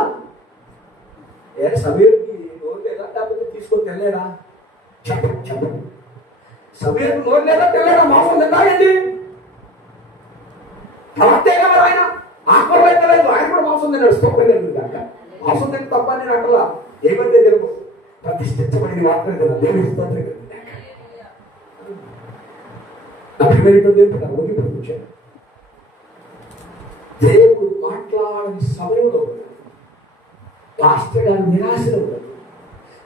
సమీరుకి నోరు లేదా, లేకపోతే తీసుకొని తినలేరా? చెప్పండి. సమీరుకు నోరు లేదా, తినలేరా? మాంసం తిన్నాయండి అంతే కదా. ఆయన ఆకులు తినలేదు, ఆయన కూడా మాంసం తిన్నాడు. స్తోత్రం కలిగింది కాక. మాంసం తింటే తప్ప నేను అట్లా ఏమైతే తెలుగు ప్రతిష్ఠించబడింది మాత్రమే కదా. దేవుని స్తోత్రం కలిగింది. దేవుడు మాట్లాడని సమయంలో పాస్టర్ గారు నిరాశలో ఉన్నాడు.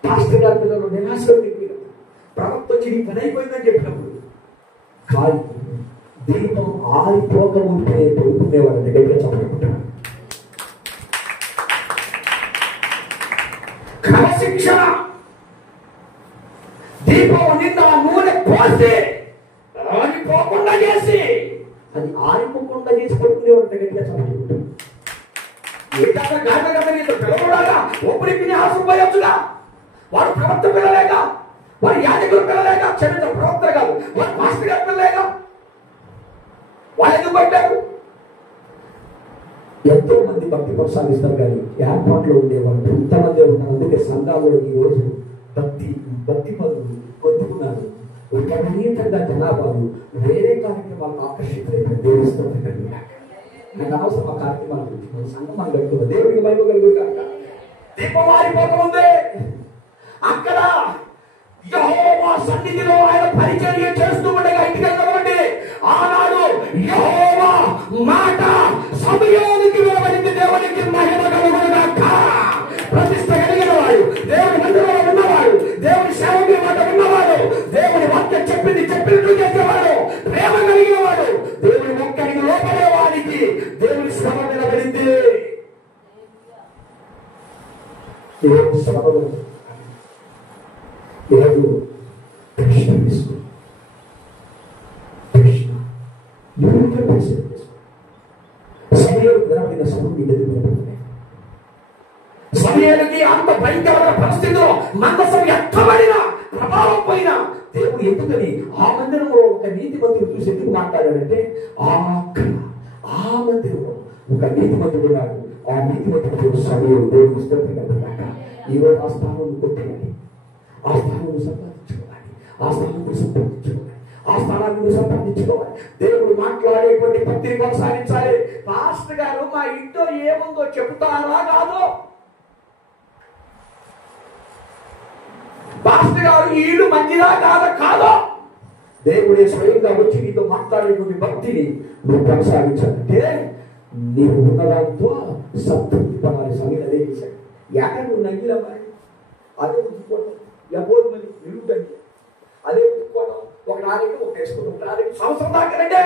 పాస్టర్ గారి పిల్లలు నిరాశలో చెప్పినప్పుడు, ప్రవక్త వచ్చి నీ పని అయిపోయిందని చెప్పినప్పుడు కాదు, దీపం ఆరిపోక ఉంటే పడుకునేవాడి దగ్గర చెప్పకుంటాడు. క్రమశిక్షణ, దీపం నిండా నూనె పోసి ఆరిపోకుండా చేసి, అది ఆరిపోకుండా చేసి పడుకునేవాడి దగ్గర చెప్పకుంటాడు. పిల్లలాగా ఒప్పుడికి హాసం పోయొచ్చుగా. వాడు ప్రవక్త పిల్లలేక, వారి యాజకులు పిల్లలేక, క్షమించిన ప్రవక్త కాదు, వారి మాస్టర్ గారి పిల్లలేక వాళ్ళు ఎందుకు పట్టారు? ఎంతో మంది భక్తి కొనసాగిస్తారు కానీ ఏర్పాట్లో ఉండేవాళ్ళు ఇంతమంది ఉన్నారు. అందుకే సంఘాల్లో ఈ రోజు భక్తి పనులు కొద్దుకున్నారు. విపరీతంగా జనాభాలు వేరే కార్యక్రమాలకు ఆకర్షితులైన దేవిస్తారు. నాకు అవసరం ఆ కార్యక్రమాల గురించి మన సంఘం మనం గడుపుతుంది. దేవుడికి మహిమ కలుగుతారు. దీపం మారిపోకముందే అక్కడ యెహోవా సన్నిధిలో ఆయన పరిచర్య చేస్తూ ఉండగా ఇంటికి వెళ్ళమండి. ఆనాడు యెహోవా మాట సమయానికి వెలువడింది. దేవునికి మహిమ కలుగుగాక. ప్రతిష్ట కలిగిన వాడు, దేవుని మందిరంలో ఉన్నవాడు, దేవుని సేవకుల మాట ఉన్నవాడు, దేవుని వాక్యం చెప్పినట్టు చేసేవాడు, ప్రేమ కలిగిన వాడు, దేవుని ఒక్కడికి లోపడే వాడికి దేవుని శ్రమ నిలబడింది. దేవుని శ్రమలు ఈరోజు కృష్ణ తీసుకో, కృష్ణ సమయం వినబడిన సమయం వినబడుతున్నాయి. సమయానికి అంత భయంకరమైన పరిస్థితిలో మందసం ఎక్కబడిన ప్రభావం పైన దేవుడు ఎందుకని ఆ మందిరంలో ఒక నీతి మంత్రులు చూసి ఎందుకు మాట్లాడాడంటే, ఆ మందిరంలో ఒక నీతి మంత్రుడు ఉన్నాడు. ఆ నీతి మంత్రుడు సమయం దేవుడు ఇష్టపడినట్టున్నాక ఈరోజు ఆ స్థానం కొట్టేయాలి, ఆ స్థానం సంపాదించుకోవాలి, ఆ స్థానం సంపాదించుకోవాలి, ఆ స్థానాన్ని సంపాదించుకోవాలి. దేవుడు మాట్లాడేటువంటి భక్తిని కొనసాగించాలి. పాస్టర్ గారు మా ఇంట్లో ఏముందో చెబుతారా? కాదు. పాస్టర్ గారు ఈ ఇల్లు మంచిదా కాదు. దేవుడే స్వయంగా వచ్చి నీతో మాట్లాడేటువంటి భక్తిని నువ్వు కొనసాగించాలంటే నీవు ఉన్నదాంతో సంతృప్తి పడాలి. సమయం అదే చేశాడు. ఎక్కడ నువ్వు నగిలమ్మా అదే ఉతుక్కోవడం, ఎప్పుడు మరి నిలుగుతండి అదే ఉతుక్కోవడం, ఒక నాలుగు ఒక చేసుకోవడం సంవత్సరం దాకానంటే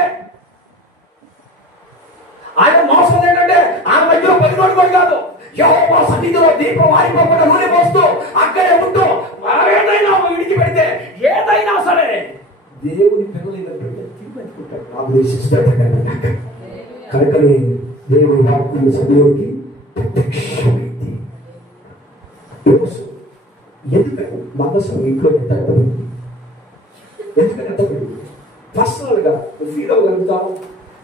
ఆయన మోసం ఏంటంటే ఆ మధ్యలో 10 రోజులు కూడా కాదు, యెహోవా సన్నిధిలో దీపం ఆరిపోకుండా నూనె పోస్తూ అక్కడే ఉంటూ ఏదైనా విడిచిపెడితే ఏదైనా సరే దేవుని పిల్లలు తిరిగిపెట్టుకుంటారు. నాకు దేశిస్తాడు కనుకని దేవుని వాక్యం సమయానికి ప్రత్యక్షమైంది. ఎందుకని మనసు ఇంట్లో తగ్గదు, ఎందుకని తగ్గదు? పర్సనల్ గా నువ్వు ఫీల్ అవ్వగలుగుతావు,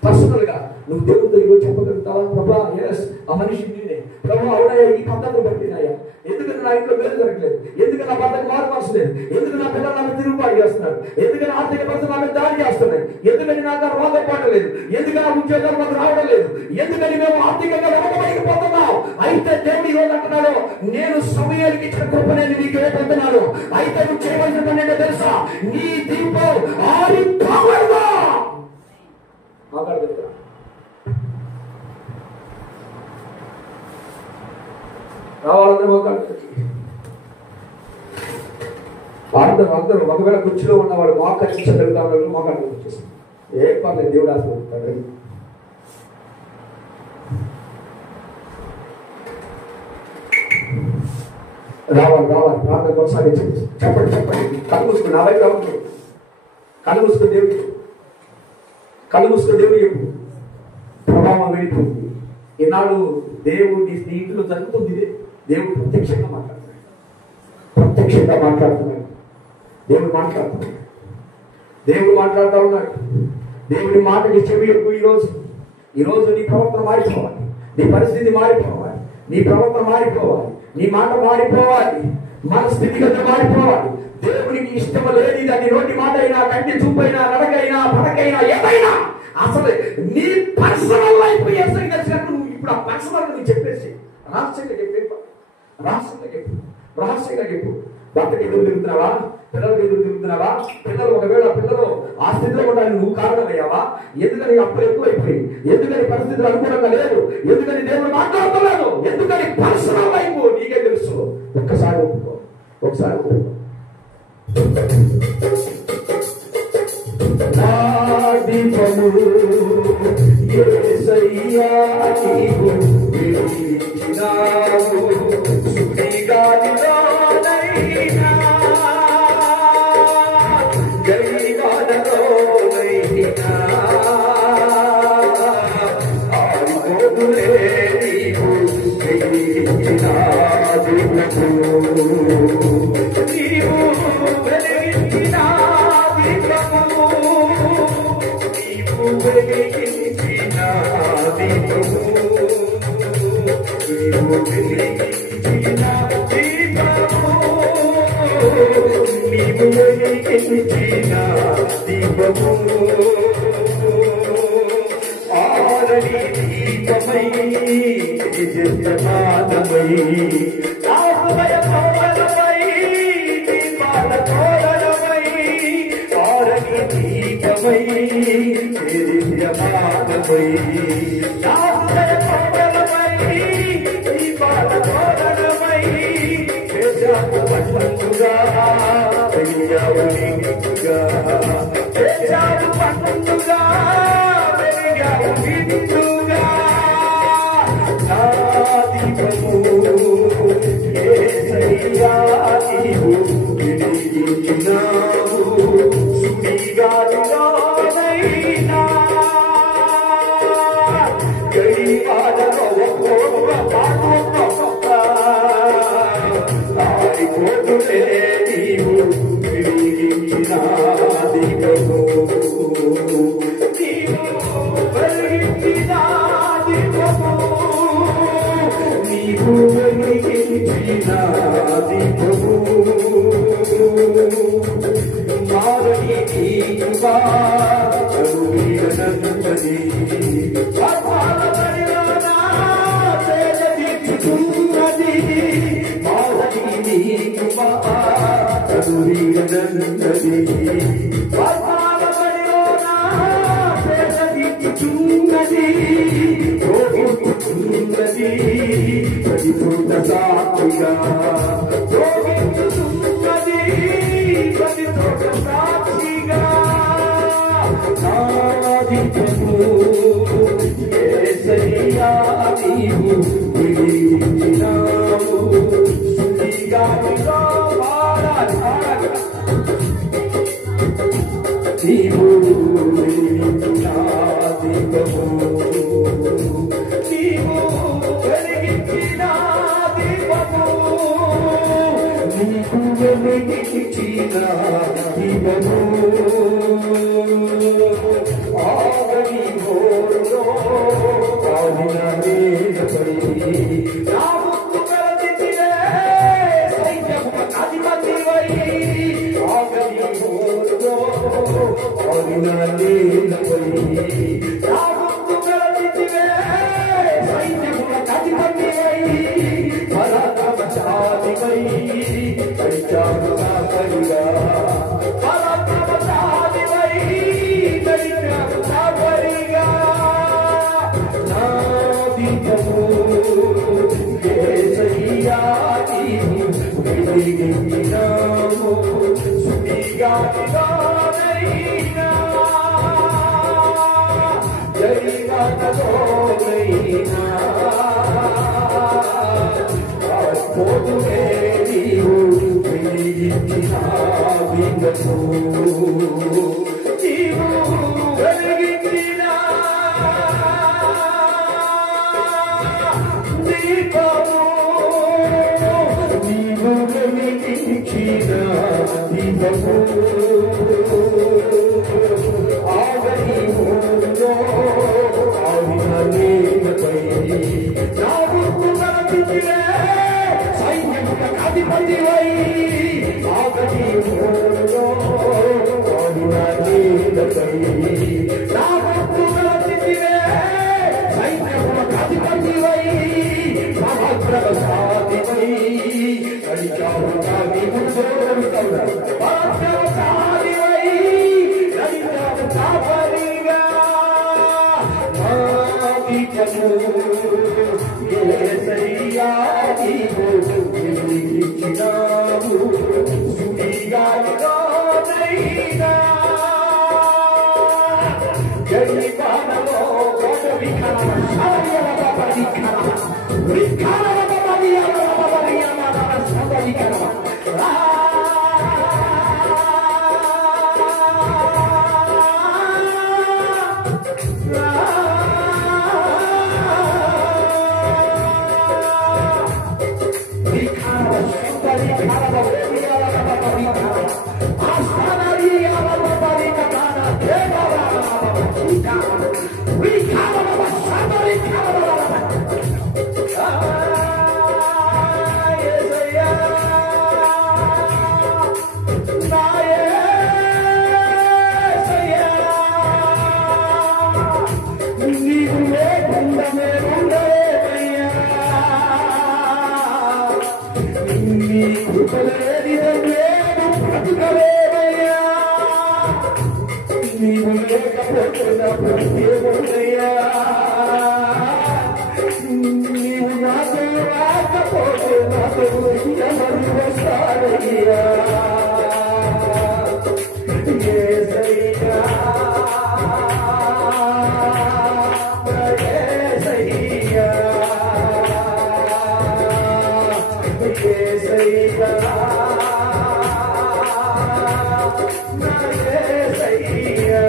పర్సనల్ గా నువ్వు దేవుడితో ఈరోజు చెప్పగలుగుతావా? ప్రభా ఎస్ ఆ మనిషి నేనే, ప్రభా అవునాయా ఈ పద్ధతులు పట్టినాయా, ఎందుకని నా ఇంట్లో మేలు జరగలేదు, ఎందుకని నా భర్తకు మార్పలేదు, ఎందుకు నా పిల్లలు నా మీద తిరుగుబాటు చేస్తున్నారు, ఎందుకని ఆర్థిక పరిస్థితులు నా మీద దాడి చేస్తున్నాయి, ఎందుకని నాకు రోగం పడలేదు, ఎందుకని ఆ ఉద్యోగాలు మాకు రావడం లేదు, ఎందుకని మేము ఆర్థికంగా వెనకబడిపోతున్నాం. అయితే దేవుడు ఈ రోజు అంటున్నాడు, నేను సమయానికి ఇచ్చిన కృప నేను నీకు ఇవ్వబోతున్నాను. అయితే నువ్వు చేయవలసిన పని ఏంటో తెలుసా? నీ దీపం ఆరిపోవద్దు. రావాలందరూ అందరూ ఒకవేళ కుర్చీలో ఉన్నవాడు మోకరించగలుగుతా ఉన్నారు, మోకాళ్ళు వచ్చేసి ఏం పర్లేదు, దేవుడు ఆశీర్వదిస్తాడు. రావాలి ప్రార్థన కొనసాగించండి. చెప్పండి కళ్ళు మూసుకుని నా వైపు రావచ్చు, కళ్ళు మూసుకుని దేవుడు చెప్పు. ప్రభావం వెళ్ళిపోతుంది. ఈనాడు దేవుడు నీ ఇంట్లో జరుగుతుంది. దేవుడు ప్రత్యక్షంగా మాట్లాడుతున్నాడు. దేవుడు మాట్లాడుతూ ఉన్నాడు. దేవుడి మాటకి చెవి ఎక్కువ. ఈరోజు నీ ప్రవర్తన మారిపోవాలి, నీ పరిస్థితి మారిపోవాలి, నీ ప్రవర్తన మారిపోవాలి, నీ మాట మారిపోవాలి, మన స్థితిగతులు మారిపోవాలి. దేవునికి ఇష్టం లేని అది నోటి మాట అయినా, కంటి చూపైనా, నడకైనా, పడకైనా, ఏదైనా అసలు నీ పర్సనల్ లైఫ్ ఎస్ఐ కలిసినట్టు నువ్వు ఇప్పుడు ఆ పర్సనల్ నువ్వు చెప్పేసి రహస్యంగా చెప్పు. భర్తకి ఎదురు తిరుగుతున్నావా, పిల్లలకు ఎదురు తిరుగుతున్నావా? పిల్లలు ఒకవేళ ఆ స్థితిలో ఉండడానికి నువ్వు కారణమయ్యావా? ఎందుకని అప్పుడు ఎక్కువైపోయి, ఎందుకని పరిస్థితులు అనుకూలంగా లేదు, ఎందుకని దేవుడు మాట్లాడుతున్నాడు, ఎందుకని పర్సనల్ లైఫ్ నీకే తెలుసు. ఒకసారి ఒప్పుకో. దీపము యేసయ్యా నీవు వెలిగించినావు, సుడిగాలిలోనైనా గడివానలోనైనా ఆరిపోదులే నీవు వెలిగించిన దీపము, నీవు వెలిగించిన దీపము, నీవు వెలిగించిన దీపము, నీవు వెలిగించిన దీపము, నీవు వెలిగించిన దీపము, ఆరని దీపమై నిజమానమై నామయ పవనమై దీపాల తోరణమై, ఆరని దీపమై నిజమానమై నామయ పవనమై దీపాల తోరణమై, వేశాకు పండుగా వెలిగావు నీకుగా, వేశాకు పండుగా వెలిగావు నీకుగా, నా దీపము యేసయ్యా నీవు వెలిగించినావు, సుడిగాలిలోనైనా గడివానలో ఆరిపోదులే నీవు వెలిగించిన దీపము, నీవు వెలిగించిన దీపము, నీవు వెలిగించిన దీపము, మారని నీకుగా కరుణించని పర్వతమరిలోనా సేద తీర్చుతున్నది, మారని నీకుగా కరుణించని పర్వతమరిలోనా సేద తీర్చుతున్నది, రోగిస్తున్నది పరిశుద్ధ సాక్షిగా, రోగిస్తున్నది పరిశుద్ధ సాక్షిగా, నీవు వెలిగించిన దీపము, నీవు వెలిగించిన దీపము, నీవు వెలిగించిన దీపము, ఆగని హోరులో ఆగిన నీడపై నా ముందు కలదితివే సైన్యము అధిపతివై, ఆగని హోరులో ఆగిన నీడపై నా ముందు కలదితివే సైన్యము అధిపతివై, పరాక్రమశాలివై పరిచారు నా పరిగా, పరాక్రమశాలివై పరిచారు నా పరిగా, నా దీపము యేసయ్యా నీవు వెలిగించినావు, సుడిగాలిలోనైనా జడివానలోనైనా పోతునే నీవు వెలిగించిన దీపము, నీవు వెలిగించిన దీపము, నీవు వెలిగించిన దీపము, ఆగని హోరులో ఆగిన నీడపై నా ముందు కలదితివే సైన్యములకు అధిపతివై, ఆగని హోరులో ఆగిన నీడపై నా ముందు కలదితివే సైన్యములకు అధిపతివై, పరాక్రమశాలివై నడిచావు నా నీవు పరాక్రమశాలివై నడిచావు నా పరిగా, నా దీపము యేసయ్యా నీవు వెలిగించినావు, సుడిగాలిలోనైనా జడివానలో నీవు లేకపోతే నీవు నాతో రాకపోతే నాతో ఎవరు వస్తారయ్యా, యేసయ్యా యేసయ్యా యేసయ్యా నా యేసయ్యా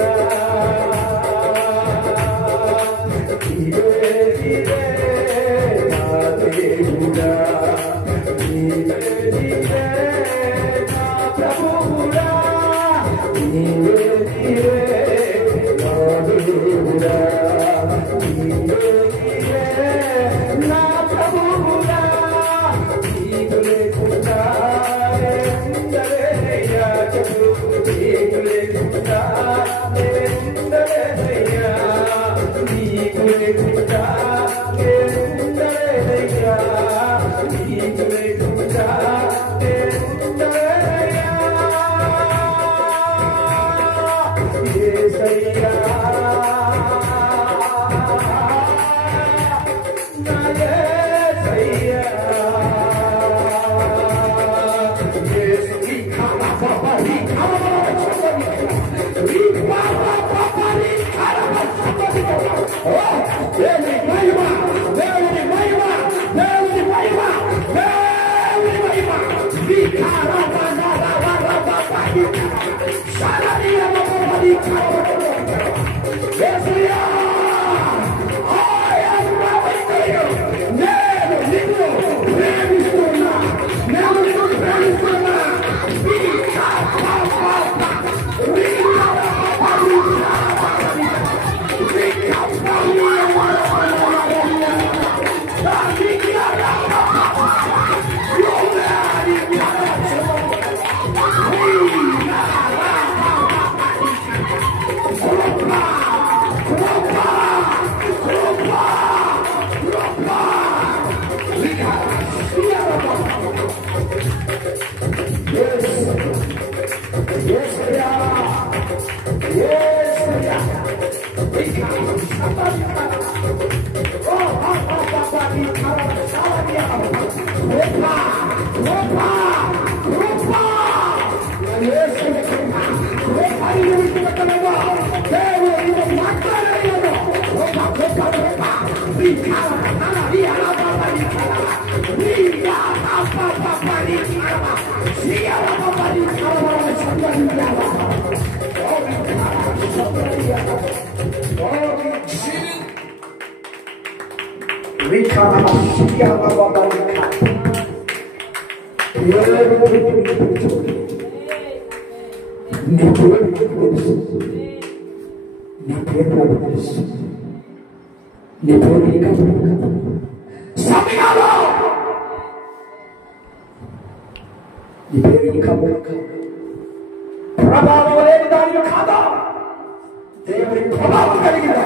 ప్రభావం లేని దాని కాదా దేవుని ప్రభావం కలిగిన